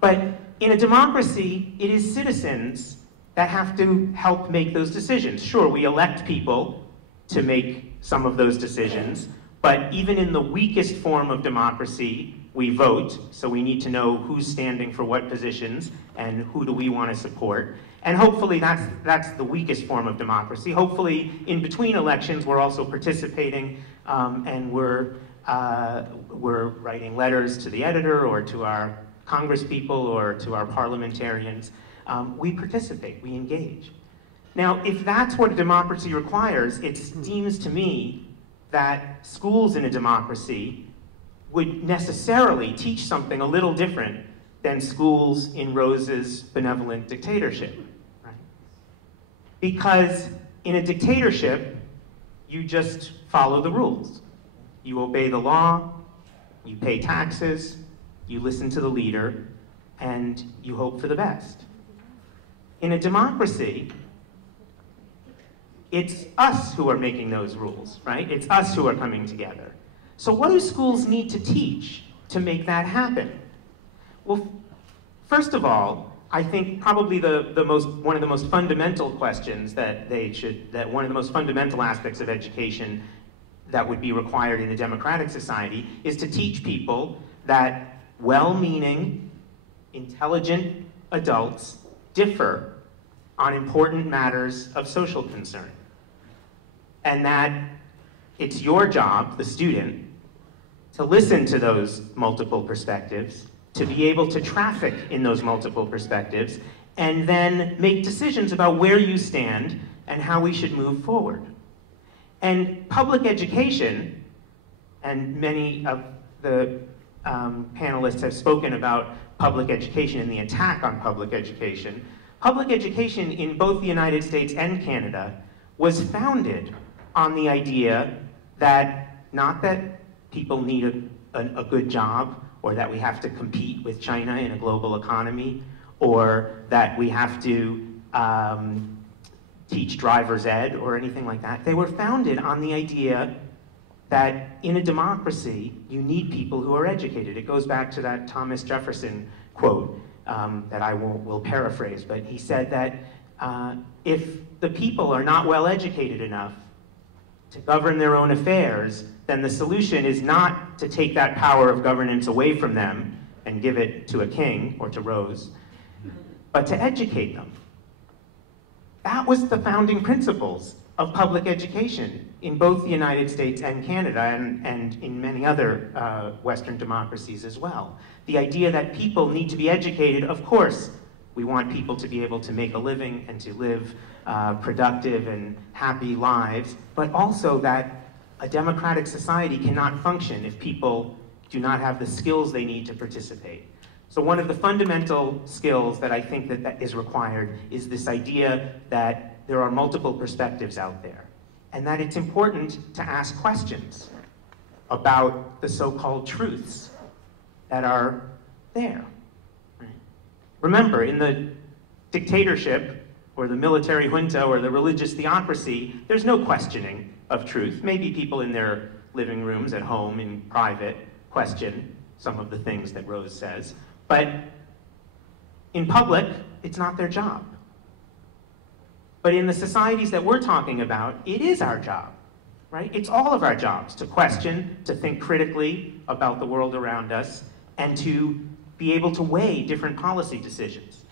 But in a democracy, it is citizens that have to help make those decisions. Sure, we elect people to make some of those decisions, but even in the weakest form of democracy, we vote, so we need to know who's standing for what positions and who do we want to support. And hopefully that's the weakest form of democracy. Hopefully in between elections we're also participating and we're writing letters to the editor or to our congresspeople or to our parliamentarians. We participate, we engage. Now, if that's what a democracy requires, it seems to me that schools in a democracy would necessarily teach something a little different than schools in Rose's benevolent dictatorship. Right? Because in a dictatorship, you just follow the rules. You obey the law, you pay taxes, you listen to the leader, and you hope for the best. In a democracy, it's us who are making those rules, right? It's us who are coming together. So what do schools need to teach to make that happen? Well, first of all, I think probably one of the most fundamental questions that one of the most fundamental aspects of education that would be required in a democratic society is to teach people that well-meaning, intelligent adults differ on important matters of social concern. And that it's your job, the student, to listen to those multiple perspectives, to be able to traffic in those multiple perspectives, and then make decisions about where you stand and how we should move forward. And public education, and many of the panelists have spoken about public education and the attack on public education. Public education in both the United States and Canada was founded on the idea that not that people need a good job, or that we have to compete with China in a global economy, or that we have to teach driver's ed or anything like that. They were founded on the idea that in a democracy, you need people who are educated. It goes back to that Thomas Jefferson quote that I will paraphrase, but he said that if the people are not well educated enough to govern their own affairs, then the solution is not to take that power of governance away from them and give it to a king or to Rose, but to educate them. That was the founding principles of public education in both the United States and Canada, and in many other Western democracies as well. The idea that people need to be educated, of course, we want people to be able to make a living and to live productive and happy lives, but also that a democratic society cannot function if people do not have the skills they need to participate. So one of the fundamental skills that I think that is required is this idea that there are multiple perspectives out there, and that it's important to ask questions about the so-called truths that are there. Right? Remember, in the dictatorship, or the military junta, or the religious theocracy, there's no questioning of truth. Maybe people in their living rooms at home in private question some of the things that Rose says, but in public, it's not their job. But in the societies that we're talking about, it is our job, right? It's all of our jobs to question, to think critically about the world around us, and to be able to weigh different policy decisions.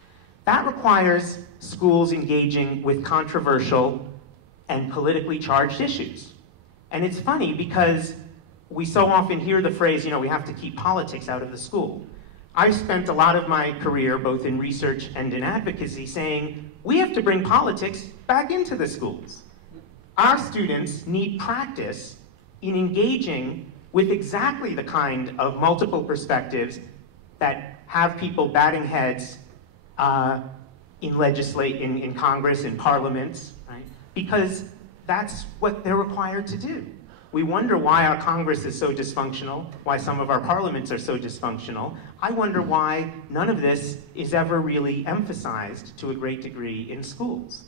That requires schools engaging with controversial and politically charged issues. And it's funny because we so often hear the phrase, you know, we have to keep politics out of the school. I've spent a lot of my career, both in research and in advocacy, saying we have to bring politics back into the schools. Our students need practice in engaging with exactly the kind of multiple perspectives that have people batting heads in Congress, in parliaments, right? Because that's what they're required to do. We wonder why our Congress is so dysfunctional, why some of our parliaments are so dysfunctional. I wonder why none of this is ever really emphasized to a great degree in schools.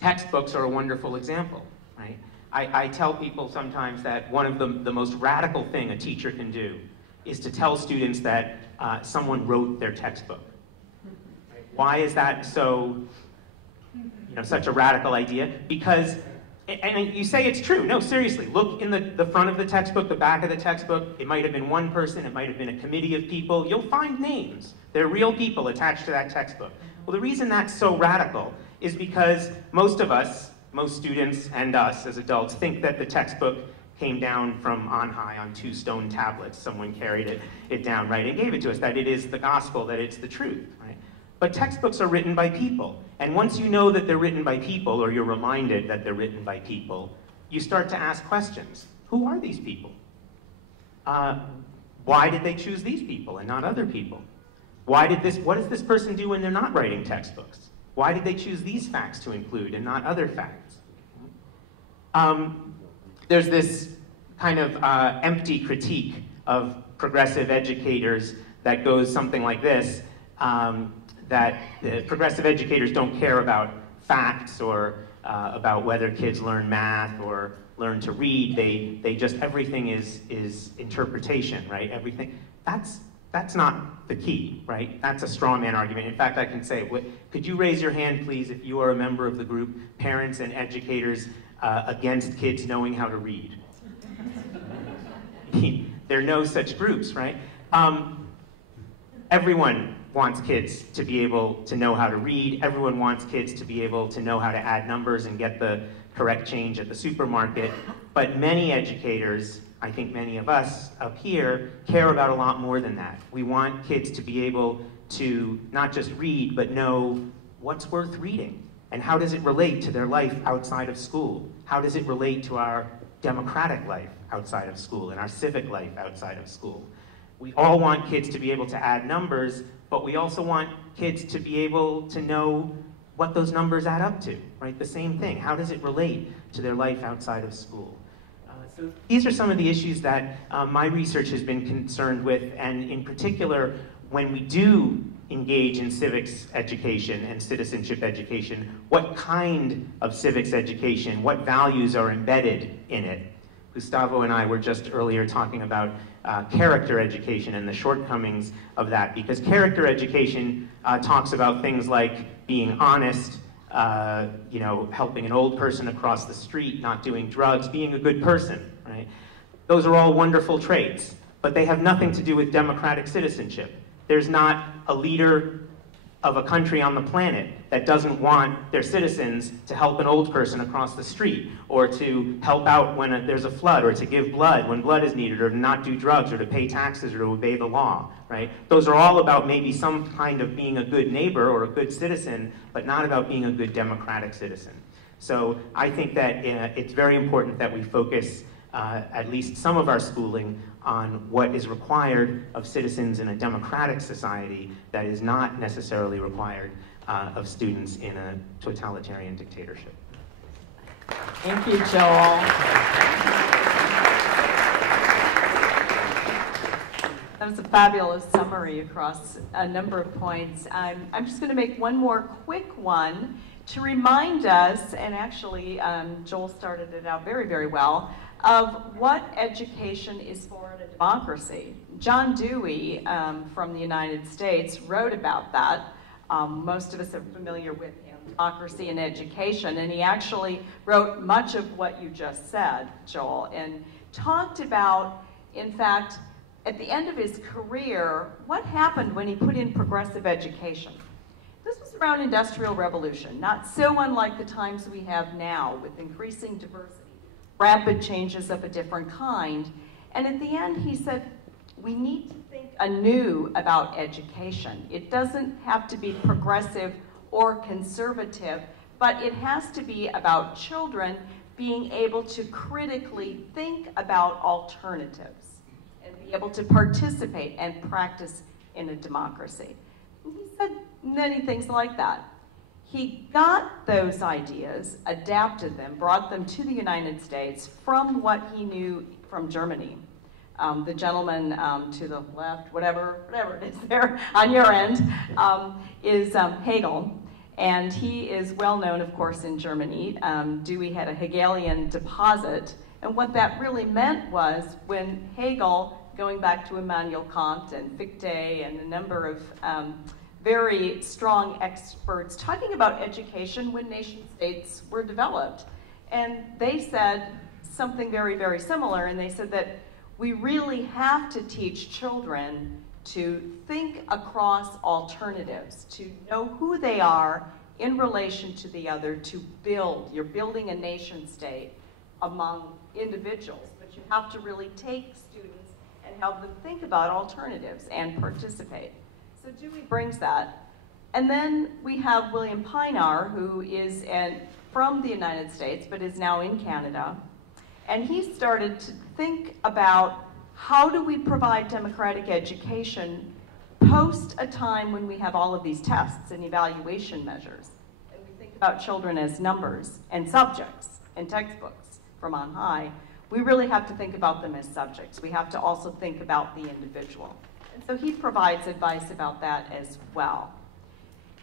Textbooks are a wonderful example, right? I tell people sometimes that one of the most radical thing a teacher can do is to tell students that someone wrote their textbook. Right? Why is that so, such a radical idea? Because, and you say it's true. No, seriously, look in the front of the textbook, the back of the textbook. It might have been one person, it might have been a committee of people. You'll find names. They're real people attached to that textbook. Well, the reason that's so radical is because most of us, most students and us as adults, think that the textbook came down from on high on 2 stone tablets. Someone carried it down, right, and gave it to us, that it is the gospel, that it's the truth, right? But textbooks are written by people. And once you know that they're written by people, or you're reminded that they're written by people, you start to ask questions. Who are these people? Why did they choose these people and not other people? What does this person do when they're not writing textbooks? Why did they choose these facts to include and not other facts? There's this kind of empty critique of progressive educators that goes something like this, that progressive educators don't care about facts or about whether kids learn math or learn to read. They just, everything is interpretation, right? Everything. That's not the key, right? That's a straw man argument. In fact, I can say, could you raise your hand, please, if you are a member of the group, Parents and Educators Against Kids Knowing How to Read? There are no such groups, right? Everyone wants kids to be able to know how to read. Everyone wants kids to be able to know how to add numbers and get the correct change at the supermarket. But many educators, I think many of us up here, care about a lot more than that. We want kids to be able to not just read, but know what's worth reading. And how does it relate to their life outside of school? How does it relate to our democratic life outside of school and our civic life outside of school? We all want kids to be able to add numbers, but we also want kids to be able to know what those numbers add up to, right? The same thing. How does it relate to their life outside of school? So these are some of the issues that my research has been concerned with, and in particular, when we do engage in civics education and citizenship education, what kind of civics education, what values are embedded in it? Gustavo and I were just earlier talking about character education and the shortcomings of that, because character education talks about things like being honest, helping an old person across the street, not doing drugs, being a good person, right? Those are all wonderful traits, but they have nothing to do with democratic citizenship. There's not a leader of a country on the planet that doesn't want their citizens to help an old person across the street, or to help out when there's a flood, or to give blood when blood is needed, or to not do drugs, or to pay taxes, or to obey the law, right? Those are all about maybe some kind of being a good neighbor or a good citizen, but not about being a good democratic citizen. So I think that it's very important that we focus at least some of our schooling on what is required of citizens in a democratic society that is not necessarily required of students in a totalitarian dictatorship. Thank you, Joel. That was a fabulous summary across a number of points. I'm just going to make one more quick one to remind us, and actually Joel started it out very, very well, of what education is for in a democracy. John Dewey from the United States wrote about that. Most of us are familiar with him, Democracy and Education, and he actually wrote much of what you just said, Joel, and talked about, in fact, at the end of his career, what happened when he put in progressive education. This was around Industrial Revolution, not so unlike the times we have now with increasing diversity, rapid changes of a different kind. And at the end, he said, we need to think anew about education. It doesn't have to be progressive or conservative, but it has to be about children being able to critically think about alternatives and be able to participate and practice in a democracy. And he said many things like that. He got those ideas, adapted them, brought them to the United States from what he knew from Germany. The gentleman to the left, whatever it is there on your end, is Hegel. And he is well known, of course, in Germany. Dewey had a Hegelian deposit. And what that really meant was when Hegel, going back to Immanuel Kant and Fichte and a number of very strong experts talking about education when nation states were developed. And they said something very, very similar, and they said that we really have to teach children to think across alternatives, to know who they are in relation to the other, to build. You're building a nation state among individuals, but you have to really take students and help them think about alternatives and participate. So Dewey brings that. And then we have William Pienaar, who is from the United States, but is now in Canada. And he started to think about how do we provide democratic education post a time when we have all of these tests and evaluation measures. And we think about children as numbers and subjects and textbooks from on high. We really have to think about them as subjects. We have to also think about the individual. And so he provides advice about that as well.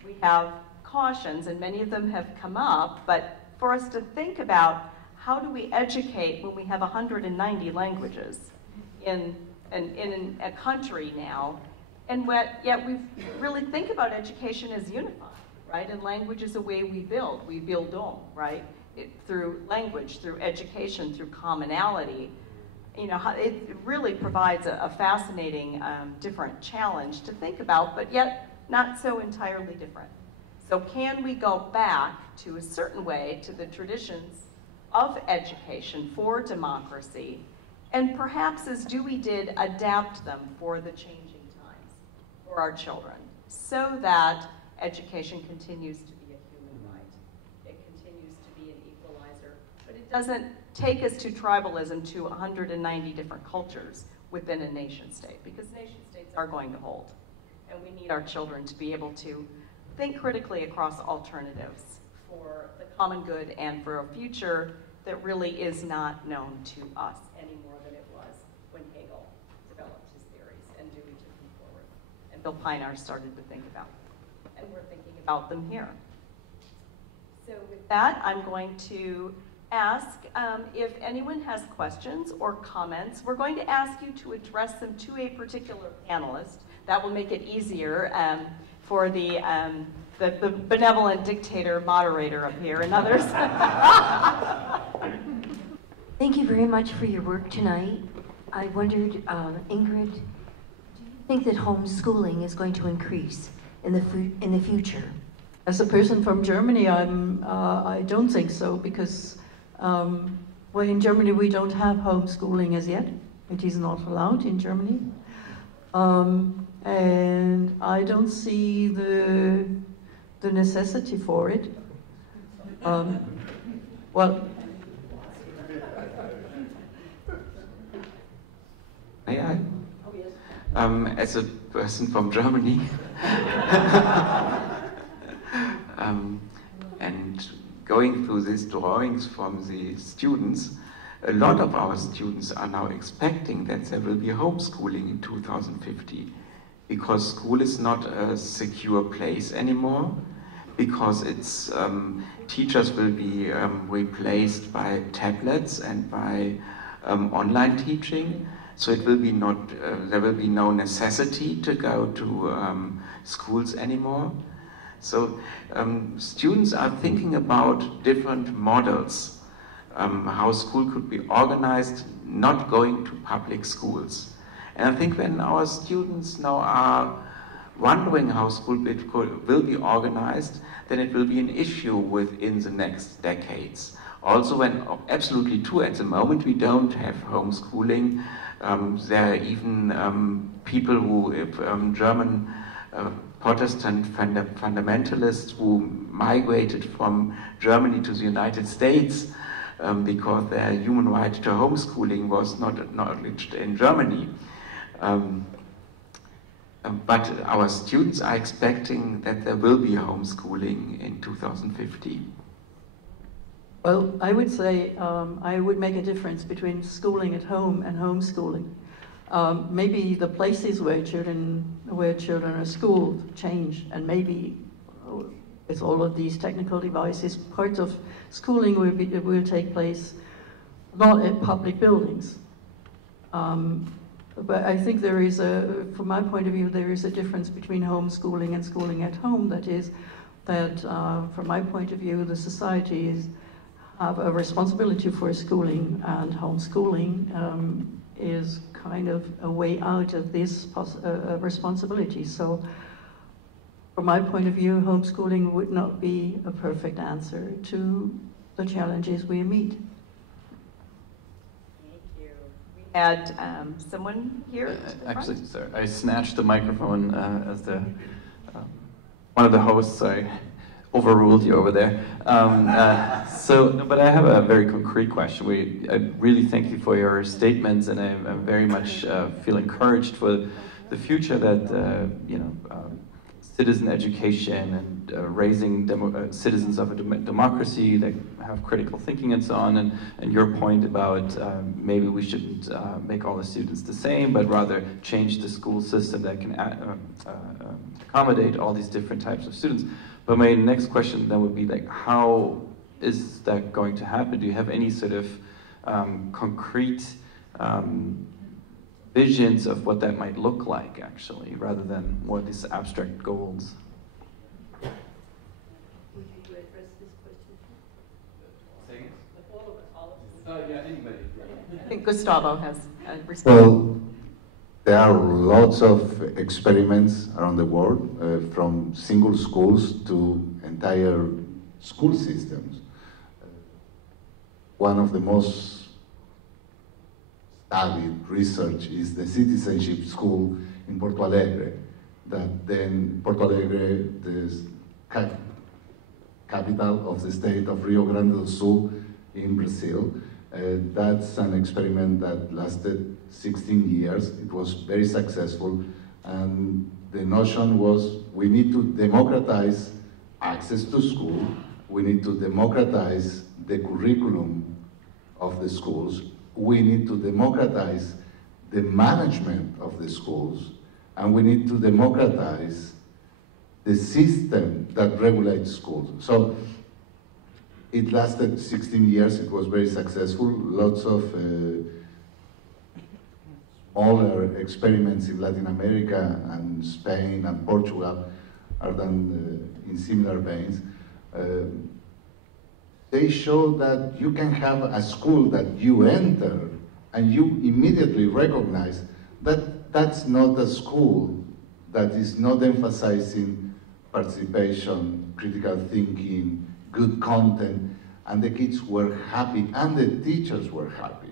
We have cautions, and many of them have come up, but for us to think about how do we educate when we have 190 languages in a country now, and yet we really think about education as unified, right? And language is a way we build. We build on, right? Through language, through education, through commonality. You know, it really provides a fascinating, different challenge to think about, but yet not so entirely different. So can we go back to a certain way to the traditions of education for democracy, and perhaps as Dewey did, adapt them for the changing times for our children, so that education continues to be a human right. It continues to be an equalizer, but it doesn't take us to tribalism to 190 different cultures within a nation state, because nation states are going to hold. And we need our children to be able to think critically across alternatives for the common good and for a future that really is not known to us any more than it was when Hegel developed his theories and Dewey took them forward. And Bill Pienaar started to think about them. And we're thinking about them here. So with that, I'm going to ask if anyone has questions or comments. We're going to ask you to address them to a particular panelist. That will make it easier for the benevolent dictator moderator up here and others. Thank you very much for your work tonight. I wondered, Ingrid, do you think that homeschooling is going to increase in the future? As a person from Germany, I don't think so, because well, in Germany we don't have homeschooling as yet. It is not allowed in Germany. And I don't see the necessity for it. Well, may I? As a person from Germany, and going through these drawings from the students, a lot of our students are now expecting that there will be homeschooling in 2050, because school is not a secure place anymore, because its teachers will be replaced by tablets and by online teaching. So it will be there will be no necessity to go to schools anymore. So students are thinking about different models, how school could be organized, not going to public schools. And I think when our students now are wondering how school will be organized, then it will be an issue within the next decades. Also, when absolutely true, at the moment we don't have homeschooling. There are even people who, German Protestant fundamentalists who migrated from Germany to the United States because their human right to homeschooling was not acknowledged in Germany. But our students are expecting that there will be homeschooling in 2050. well, I would say I would make a difference between schooling at home and homeschooling. Maybe the places where children are schooled change, and maybe with all of these technical devices, parts of schooling will take place not in public buildings. But I think there is from my point of view, there is a difference between homeschooling and schooling at home. That is, that from my point of view, the societies have a responsibility for schooling, and homeschooling is kind of a way out of this responsibility. So from my point of view, homeschooling would not be a perfect answer to the challenges we meet. Thank you. We had someone here. Actually, sorry, I snatched the microphone as the one of the hosts, I overruled you over there. But I have a very concrete question. I really thank you for your statements, and I very much feel encouraged for the future that citizen education and raising citizens of a democracy that have critical thinking and so on, and your point about maybe we shouldn't make all the students the same, but rather change the school system that can accommodate all these different types of students. But my next question then would be like, how is that going to happen? Do you have any sort of concrete visions of what that might look like, actually, rather than more these abstract goals? Would you address this question? Say it? All of us. Yeah, anybody. I think Gustavo has a response. Well, there are lots of experiments around the world, from single schools to entire school systems. One of the most studied research is the citizenship school in Porto Alegre, that then Porto Alegre, the capital of the state of Rio Grande do Sul in Brazil. That's an experiment that lasted 16 years. It was very successful, and the notion was we need to democratize access to school, we need to democratize the curriculum of the schools, we need to democratize the management of the schools, and we need to democratize the system that regulates schools. So it lasted 16 years, it was very successful. Lots of smaller experiments in Latin America and Spain and Portugal are done in similar veins. They show that you can have a school that you enter and you immediately recognize that that's not a school that is not emphasizing participation, critical thinking, good content, and the kids were happy and the teachers were happy.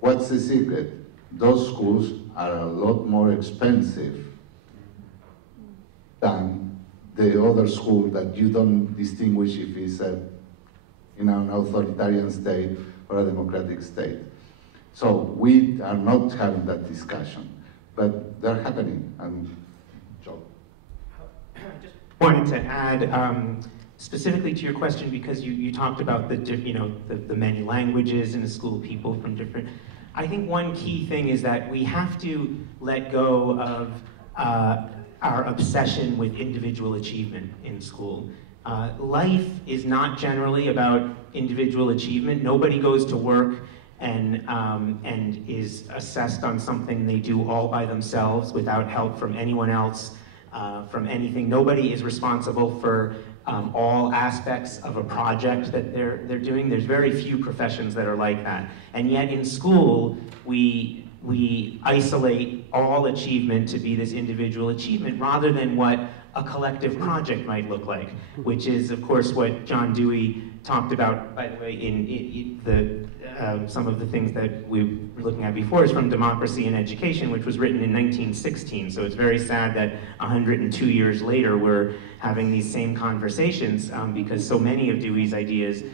What's the secret? Those schools are a lot more expensive than the other school that you don't distinguish if it's in an authoritarian state or a democratic state. So we are not having that discussion, but they're happening. And Joe. I just wanted to add specifically to your question, because you talked about the many languages in a school, people from different. I think one key thing is that we have to let go of our obsession with individual achievement in school. Life is not generally about individual achievement. Nobody goes to work and is assessed on something they do all by themselves without help from anyone else, from anything. Nobody is responsible for all aspects of a project that they're doing. There's very few professions that are like that. And yet in school, we isolate all achievement to be this individual achievement rather than what a collective project might look like, which is, of course, what John Dewey talked about, by the way, in some of the things that we were looking at before is from Democracy in Education, which was written in 1916. So it's very sad that 102 years later we're having these same conversations because so many of Dewey's ideas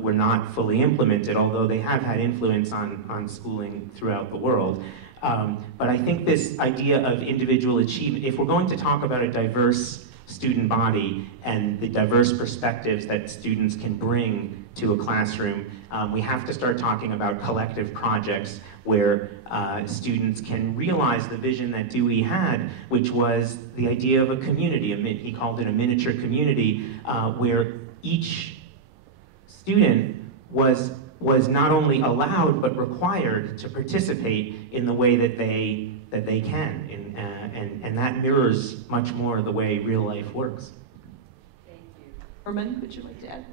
were not fully implemented, although they have had influence on schooling throughout the world. But I think this idea of individual achievement, if we're going to talk about a diverse student body and the diverse perspectives that students can bring to a classroom, we have to start talking about collective projects where students can realize the vision that Dewey had, which was the idea of a community. He called it a miniature community, where each student was not only allowed but required to participate in the way that they can, and that mirrors much more the way real life works. Thank you. Herman, would you like to add?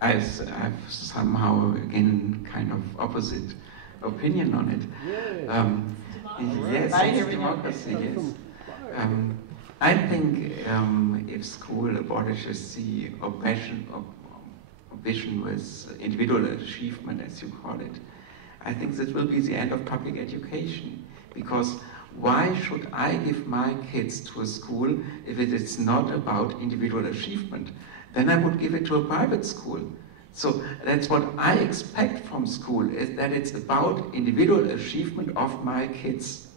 I have somehow, again, kind of opposite opinion on it. Yes, it's democracy, yes. I think if school abolishes the vision with individual achievement, as you call it, I think this will be the end of public education, because why should I give my kids to a school if it is not about individual achievement? Then I would give it to a private school. So that's what I expect from school, is that it's about individual achievement of my kids.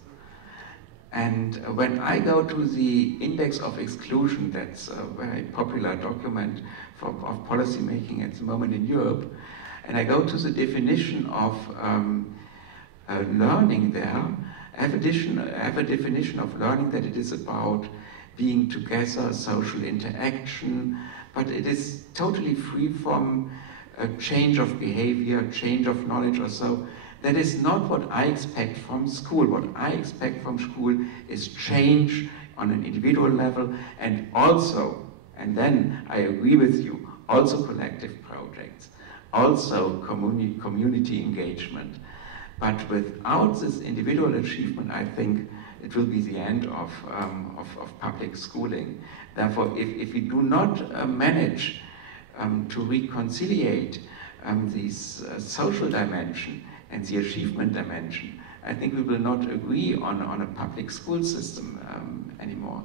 And when I go to the Index of Exclusion, that's a very popular document of policy making at the moment in Europe, and I go to the definition of learning there, I have a definition of learning that it is about being together, social interaction, but it is totally free from a change of behavior, change of knowledge or so. That is not what I expect from school. What I expect from school is change on an individual level, and also, and then I agree with you, also collective projects, also community engagement. But without this individual achievement, I think it will be the end of public schooling. Therefore, if we do not manage to reconciliate this social dimension and the achievement dimension, I think we will not agree on a public school system anymore.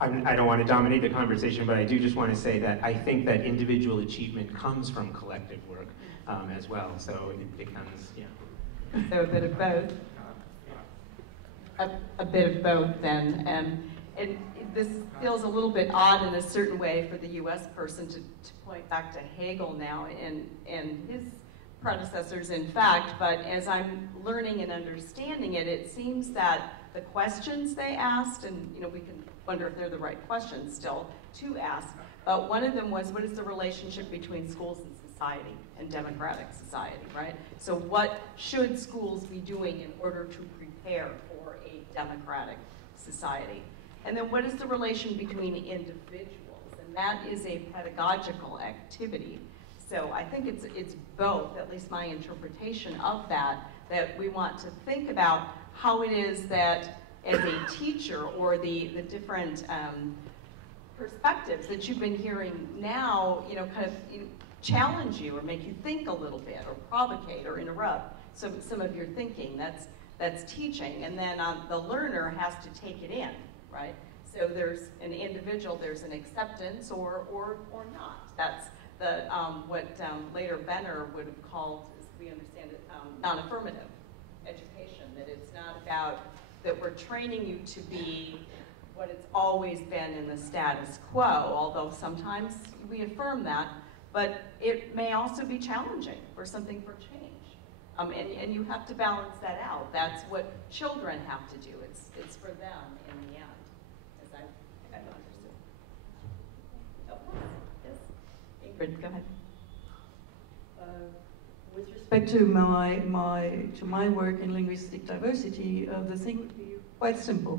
I don't want to dominate the conversation, but I do just want to say that I think that individual achievement comes from collective work as well. So it becomes, So a bit of both. A bit of both then. And this feels a little bit odd in a certain way for the US person to point back to Hegel now and his predecessors, in fact, but as I'm learning and understanding it, it seems that the questions they asked, and we can wonder if they're the right questions still to ask, but one of them was, what is the relationship between schools and society and democratic society, right? So what should schools be doing in order to prepare for a democratic society? And then what is the relation between individuals? And that is a pedagogical activity. So I think it's both, at least my interpretation of that we want to think about how it is that as a teacher or the different perspectives that you've been hearing now, kind of challenge you or make you think a little bit or provocate or interrupt some of your thinking. That's teaching. And then the learner has to take it in, right? So there's an individual, there's an acceptance or not. That's what later Benner would have called, as we understand it, non-affirmative education. That it's not about that we're training you to be what it's always been in the status quo, although sometimes we affirm that, but it may also be challenging for something for change. And you have to balance that out. That's what children have to do. It's for them in the end, as I've understood. Oh, yes. Ingrid, go ahead. With respect to my work in linguistic diversity, the thing would be quite simple.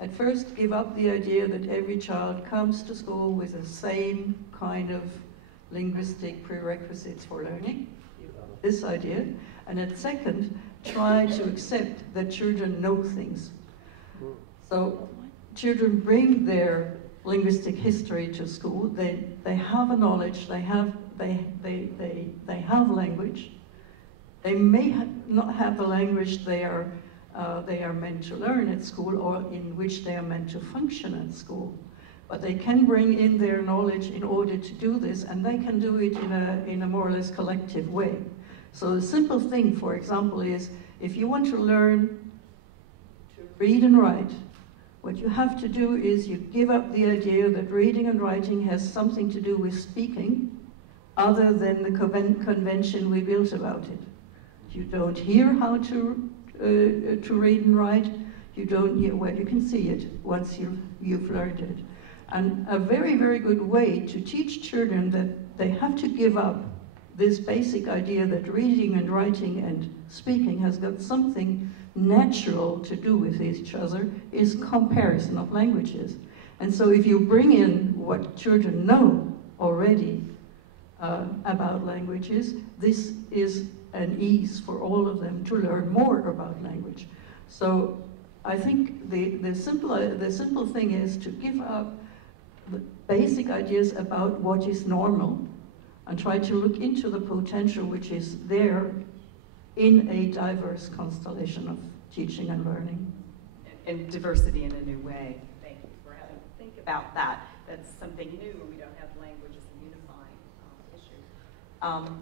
At first, give up the idea that every child comes to school with the same kind of linguistic prerequisites for learning. This idea. And at second, try to accept that children know things. So children bring their linguistic history to school. They have a knowledge. They have language. They may not have the language they are meant to learn at school or in which they are meant to function at school. But they can bring in their knowledge in order to do this, and they can do it in a more or less collective way. So the simple thing, for example, is if you want to learn to read and write, what you have to do is you give up the idea that reading and writing has something to do with speaking, other than the convention we built about it. You don't hear how to read and write. You don't hear, well, you can see it once you've learned it. And a very, very good way to teach children that they have to give up this basic idea that reading and writing and speaking has got something natural to do with each other is comparison of languages. And so if you bring in what children know already about languages, this is an ease for all of them to learn more about language. So I think the simple thing is to give up the basic ideas about what is normal and try to look into the potential which is there in a diverse constellation of teaching and learning. in diversity in a new way. Thank you for having to think about that. That's something new. We don't have language as a unifying issue.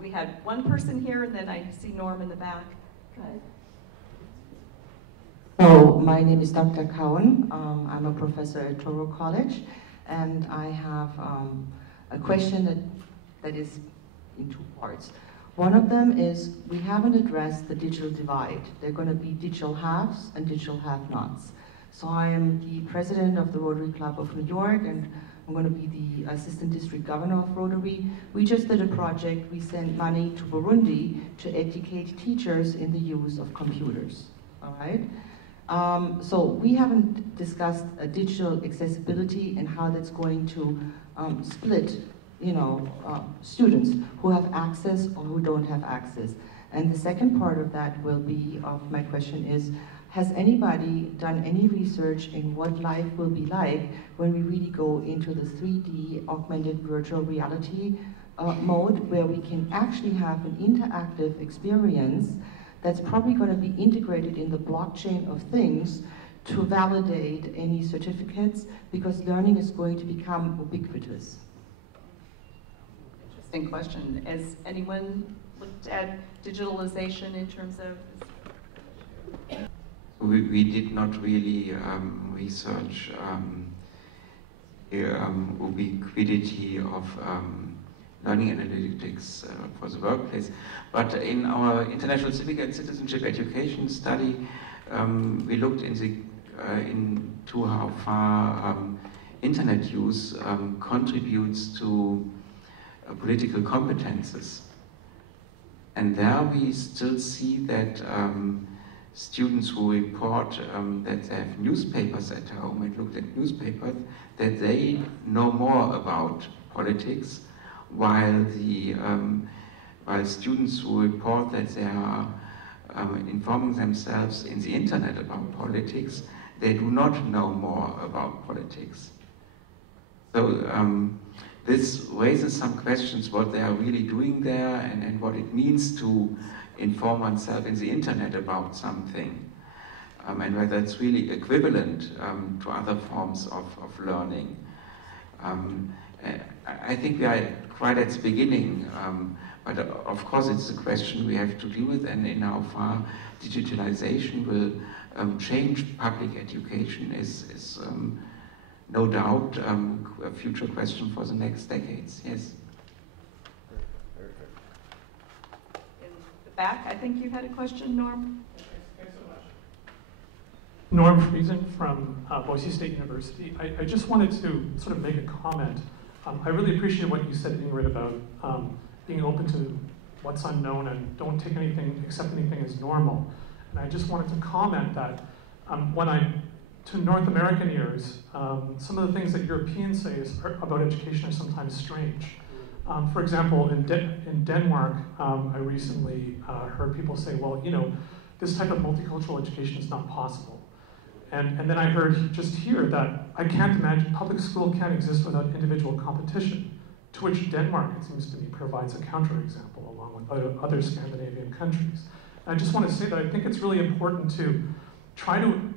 We had one person here, and then I see Norm in the back. Go ahead. So my name is Dr. Cowan. I'm a professor at Touro College, and I have a question that is in two parts. One of them is we haven't addressed the digital divide. There are going to be digital haves and digital have-nots. So I am the president of the Rotary Club of New York, and I'm going to be the assistant district governor of Rotary. We just did a project. We sent money to Burundi to educate teachers in the use of computers. All right. So we haven't discussed digital accessibility and how that's going to split, students who have access or who don't have access. And the second part of that will be, of my question is, has anybody done any research in what life will be like when we really go into the 3D augmented virtual reality mode, where we can actually have an interactive experience that's probably going to be integrated in the blockchain of things to validate any certificates, because learning is going to become ubiquitous. Interesting question. Has anyone looked at digitalization in terms of? We did not really research ubiquity of learning analytics for the workplace. But in our international civic and citizenship education study, we looked into how far internet use contributes to political competences. And there we still see that students who report that they have newspapers at home and looked at newspapers, that they know more about politics, while students who report that they are informing themselves in the internet about politics, they do not know more about politics. So this raises some questions what they are really doing there, and what it means to inform oneself in the internet about something, and whether it's really equivalent to other forms of learning. I think we are quite at the beginning, but of course it's a question we have to deal with, and in how far digitalization will change public education is no doubt a future question for the next decades. Yes. In the back, I think you had a question, Norm. Thanks so much. Norm Friesen from Boise State University. I just wanted to sort of make a comment. I really appreciate what you said, Ingrid, about being open to what's unknown and don't take anything, accept anything as normal. And I just wanted to comment that to North American ears, some of the things that Europeans say about education are sometimes strange. For example, in Denmark, I recently heard people say, well, this type of multicultural education is not possible. And then I heard just here that I can't imagine, public school can't exist without individual competition, to which Denmark, it seems to me, provides a counterexample along with other Scandinavian countries. And I just want to say that I think it's really important to try to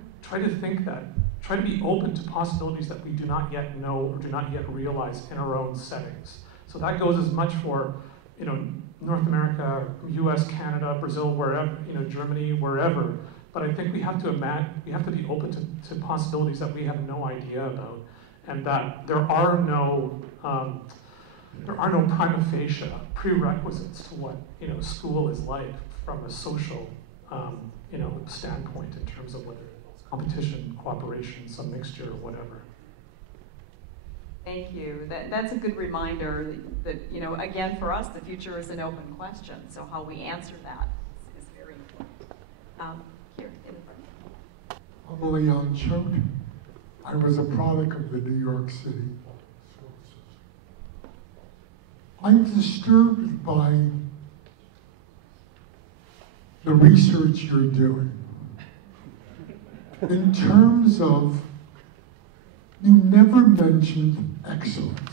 be open to possibilities that we do not yet know or do not yet realize in our own settings. So that goes as much for, North America, US, Canada, Brazil, wherever, Germany, wherever. But I think we have to be open to possibilities that we have no idea about, and that there are no prima facie prerequisites to what school is like from a social standpoint in terms of whether it's competition, cooperation, some mixture, or whatever. Thank you. That's a good reminder that again, for us, the future is an open question. So how we answer that is very important. Here in the front. I'm Leon Choate. I was a product of the New York City sources. I'm disturbed by the research you're doing in terms of, you never mentioned excellence.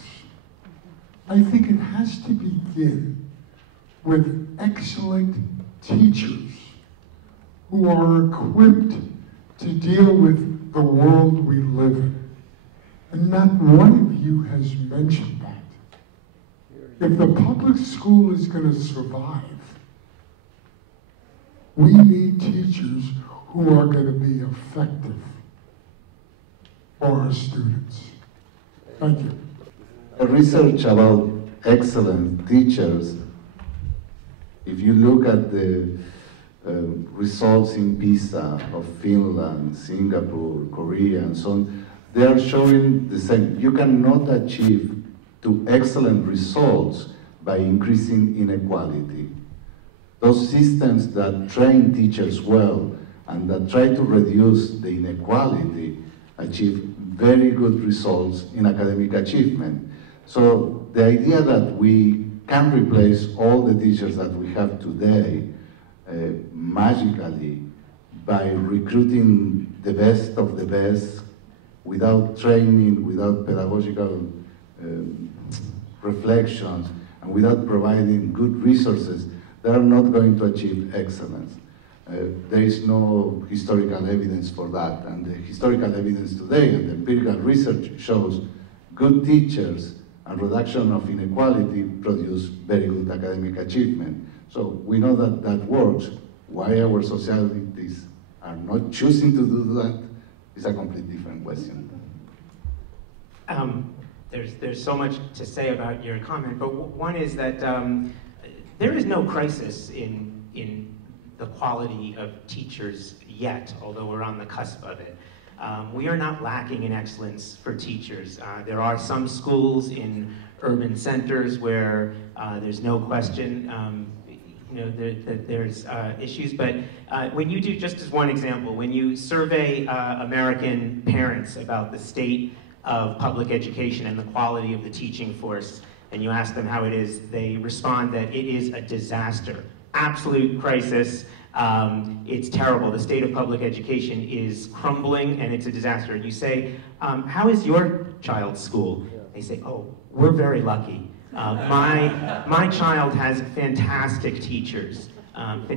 I think it has to begin with excellent teachers who are equipped to deal with the world we live in. And not one of you has mentioned that. If the public school is going to survive, we need teachers who are going to be effective for our students. Thank you. The research about excellent teachers, if you look at the results in PISA of Finland, Singapore, Korea, and so on, they are showing the same. You cannot achieve to excellent results by increasing inequality. Those systems that train teachers well and that try to reduce the inequality achieve very good results in academic achievement. So the idea that we can replace all the teachers that we have today magically by recruiting the best of the best without training, without pedagogical reflections, and without providing good resources, they are not going to achieve excellence. There is no historical evidence for that, and the historical evidence today and the empirical research shows good teachers and reduction of inequality produce very good academic achievement. So we know that that works. Why our societies are not choosing to do that is a completely different question. There's so much to say about your comment, but one is that there is no crisis in the quality of teachers yet, although we're on the cusp of it. We are not lacking in excellence for teachers. There are some schools in urban centers where there's no question that there's issues, but when you do, just as one example, when you survey American parents about the state of public education and the quality of the teaching force, and you ask them how it is, they respond that it is a disaster, absolute crisis. It's terrible. The state of public education is crumbling and it's a disaster. And you say, how is your child's school? They say, oh, we're very lucky. My child has fantastic teachers,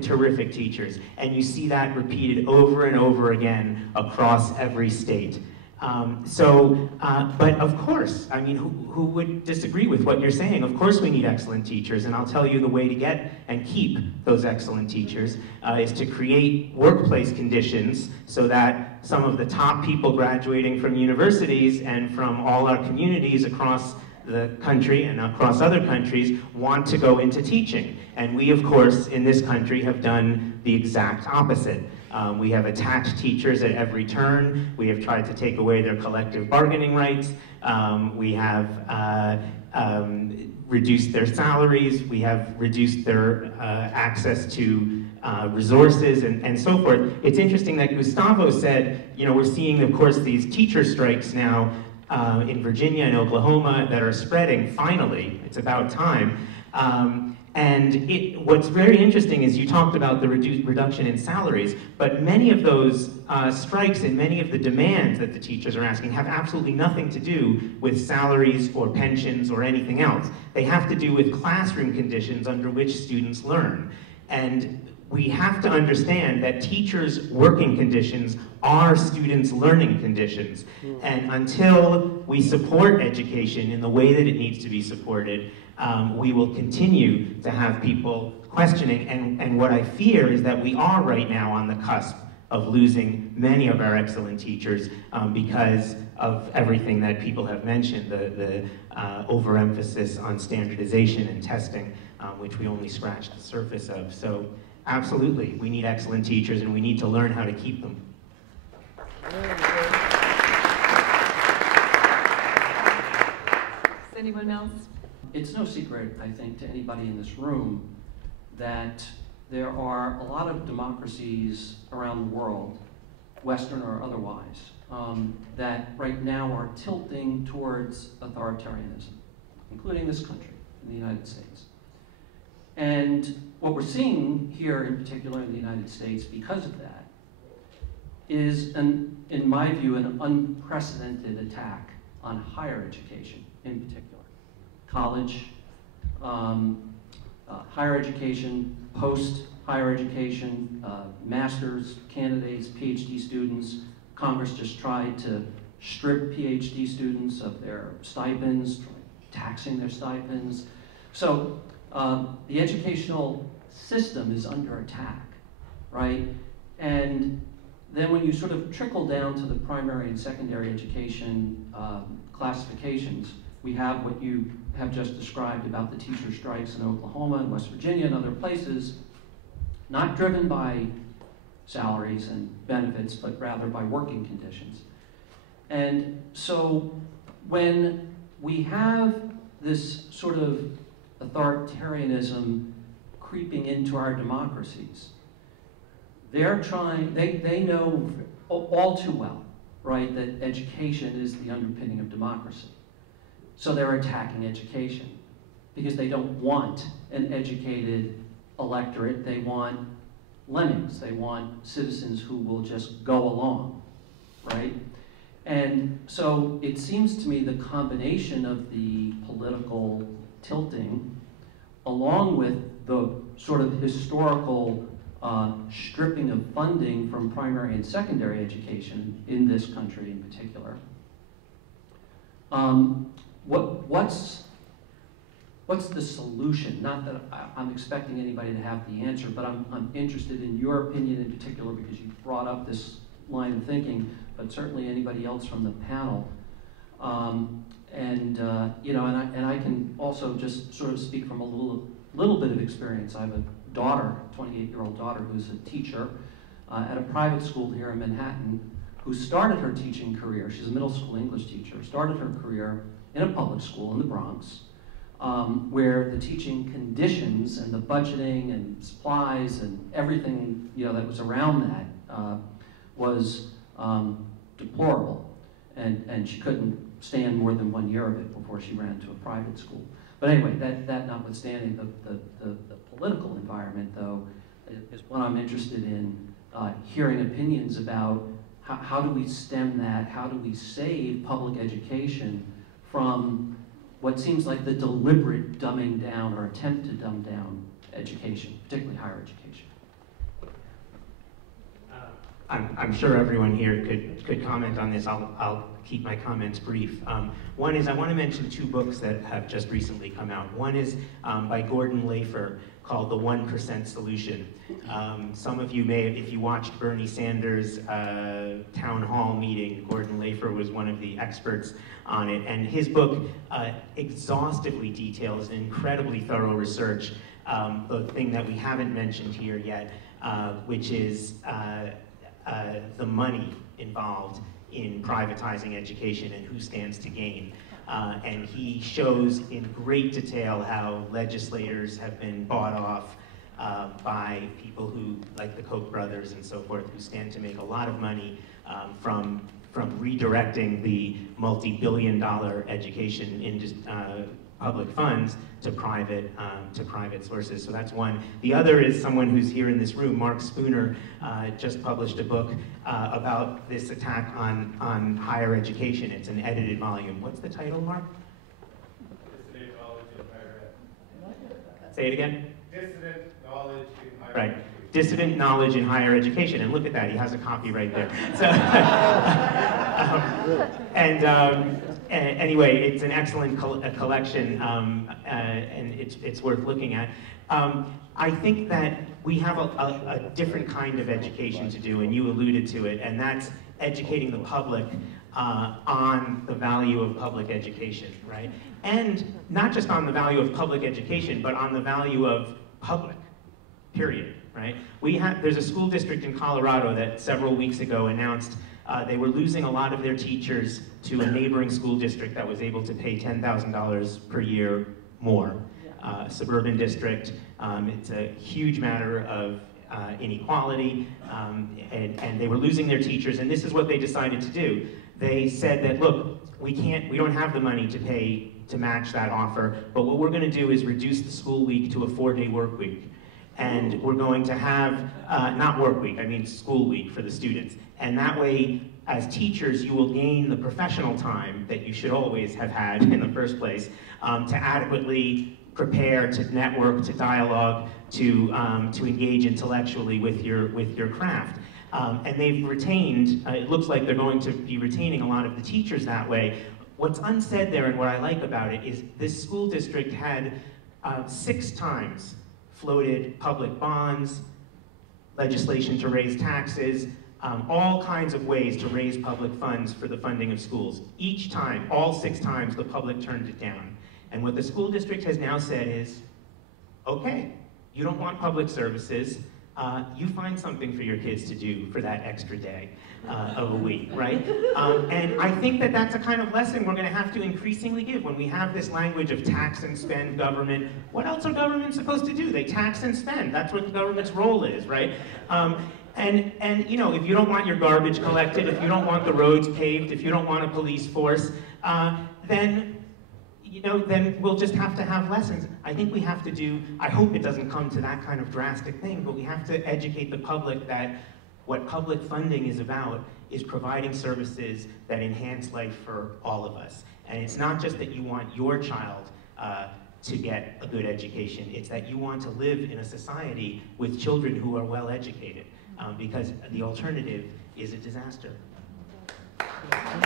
terrific teachers. And you see that repeated over and over again across every state. But of course, I mean, who would disagree with what you're saying? Of course we need excellent teachers, and I'll tell you the way to get and keep those excellent teachers is to create workplace conditions so that some of the top people graduating from universities and from all our communities across the country and across other countries want to go into teaching. And we, of course, in this country have done the exact opposite. We have attacked teachers at every turn. We have tried to take away their collective bargaining rights. We have reduced their salaries. We have reduced their access to resources and so forth. It's interesting that Gustavo said, you know, we're seeing, of course, these teacher strikes now in Virginia and Oklahoma that are spreading, finally. It's about time. And what's very interesting is you talked about the reduction in salaries, but many of those strikes and many of the demands that the teachers are asking have absolutely nothing to do with salaries or pensions or anything else. They have to do with classroom conditions under which students learn. And we have to understand that teachers' working conditions are students' learning conditions. And until we support education in the way that it needs to be supported, we will continue to have people questioning, and what I fear is that we are right now on the cusp of losing many of our excellent teachers because of everything that people have mentioned, the overemphasis on standardization and testing, which we only scratched the surface of. So absolutely, we need excellent teachers and we need to learn how to keep them. Anyone else? It's no secret, I think, to anybody in this room that there are a lot of democracies around the world, Western or otherwise, that right now are tilting towards authoritarianism, including this country, in the United States. And what we're seeing here, in particular in the United States, because of that, is, in my view, an unprecedented attack on higher education in particular. College, higher education, post-higher education, master's candidates, PhD students, Congress just tried to strip PhD students of their stipends, taxing their stipends. So the educational system is under attack, right? And then when you sort of trickle down to the primary and secondary education classifications, we have what you have just described about the teacher strikes in Oklahoma and West Virginia and other places, not driven by salaries and benefits, but rather by working conditions. And so when we have this sort of authoritarianism creeping into our democracies, they're trying, they know all too well, right, that education is the underpinning of democracy. So they're attacking education because they don't want an educated electorate. They want lemmings. They want citizens who will just go along, right? And so it seems to me the combination of the political tilting along with the sort of historical stripping of funding from primary and secondary education in this country in particular. What's the solution? Not that I'm expecting anybody to have the answer, but I'm interested in your opinion in particular because you brought up this line of thinking, but certainly anybody else from the panel. You know, and I can also just sort of speak from a little bit of experience. I have a daughter, 28-year-old daughter, who's a teacher at a private school here in Manhattan, who started her teaching career. She's a middle school English teacher. Started her career in a public school in the Bronx, where the teaching conditions and the budgeting and supplies and everything, you know, that was around that was deplorable, and she couldn't stand more than 1 year of it before she ran to a private school. But anyway, that notwithstanding, the political environment, though, is what I'm interested in hearing opinions about. How do we stem that? How do we save public education from what seems like the deliberate dumbing down or attempt to dumb down education, particularly higher education? I'm sure everyone here could comment on this. I'll keep my comments brief. One is I want to mention two books that have just recently come out. One is by Gordon Lafer called The 1% Solution. Some of you may, if you watched Bernie Sanders' town hall meeting, Gordon Lafer was one of the experts on it. And his book exhaustively details incredibly thorough research, the thing that we haven't mentioned here yet, which is the money involved in privatizing education and who stands to gain. And he shows in great detail how legislators have been bought off by people who, like the Koch brothers and so forth, who stand to make a lot of money from redirecting the multi-billion-dollar education public funds to private sources. So that's one. The other is someone who's here in this room, Mark Spooner, just published a book about this attack on higher education. It's an edited volume. What's the title, Mark? Dissident Knowledge in Higher Ed. Say it again. Dissident Knowledge in Higher Right. Education. Dissident Knowledge in Higher Education, and look at that, he has a copy right there. So, anyway, it's an excellent collection, and it's worth looking at. I think that we have a different kind of education to do, and you alluded to it, and that's educating the public on the value of public education, right? And not just on the value of public education, but on the value of public, period. Right? There's a school district in Colorado that several weeks ago announced they were losing a lot of their teachers to a neighboring school district that was able to pay $10,000 per year more. Suburban district. It's a huge matter of inequality, and they were losing their teachers, and this is what they decided to do. They said that, look, we don't have the money to match that offer, but what we're going to do is reduce the school week to a 4-day work week. And we're going to have, not work week, I mean school week for the students. And that way, as teachers, you will gain the professional time that you should always have had in the first place to adequately prepare, to network, to dialogue, to engage intellectually with your craft. And they've retained, it looks like they're going to be retaining a lot of the teachers that way. What's unsaid there and what I like about it is this school district had 6 times floated public bonds, legislation to raise taxes, all kinds of ways to raise public funds for the funding of schools. Each time, all 6 times, the public turned it down. And what the school district has now said is, okay, you don't want public services, you find something for your kids to do for that extra day of a week, right? And I think that that's a kind of lesson we're going to have to increasingly give when we have this language of tax and spend government. What else are governments supposed to do? They tax and spend. That's what the government's role is, right? And you know, if you don't want your garbage collected, if you don't want the roads paved, if you don't want a police force, then we'll just have to have lessons. I think we have to do, I hope it doesn't come to that kind of drastic thing, but we have to educate the public that what public funding is about is providing services that enhance life for all of us. And it's not just that you want your child to get a good education, it's that you want to live in a society with children who are well educated, because the alternative is a disaster. Thank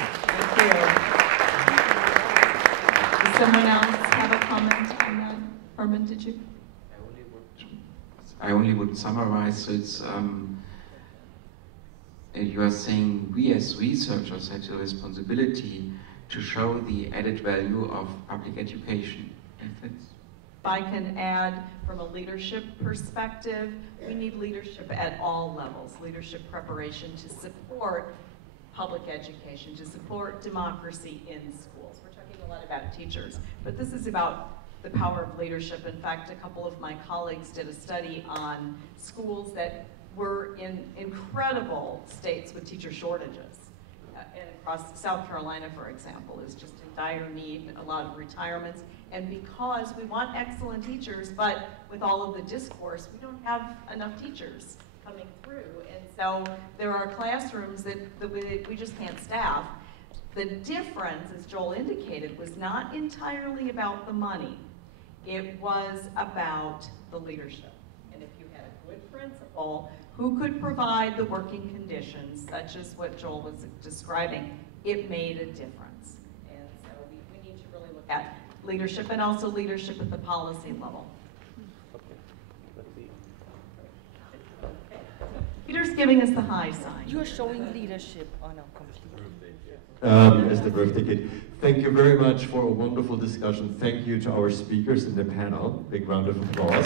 you. Does someone else have a comment on that? Herman, did you? I only would summarize. So it's you are saying we as researchers have the responsibility to show the added value of public education. If I can add, from a leadership perspective, we need leadership at all levels, leadership preparation to support public education, to support democracy in schools. We're talking a lot about teachers, but this is about the power of leadership. In fact, a couple of my colleagues did a study on schools that were in incredible states with teacher shortages. And across South Carolina, for example, is just in dire need, a lot of retirements. And because we want excellent teachers, but with all of the discourse, we don't have enough teachers coming through. And so there are classrooms that we just can't staff. The difference, as Joel indicated, was not entirely about the money. It was about the leadership. And if you had a good principal who could provide the working conditions, such as what Joel was describing, it made a difference. And so we need to really look at leadership and also leadership at the policy level. Peter's giving us the high sign. You're showing leadership on a complete. As the birthday kid. Thank you very much for a wonderful discussion. Thank you to our speakers in the panel. Big round of applause.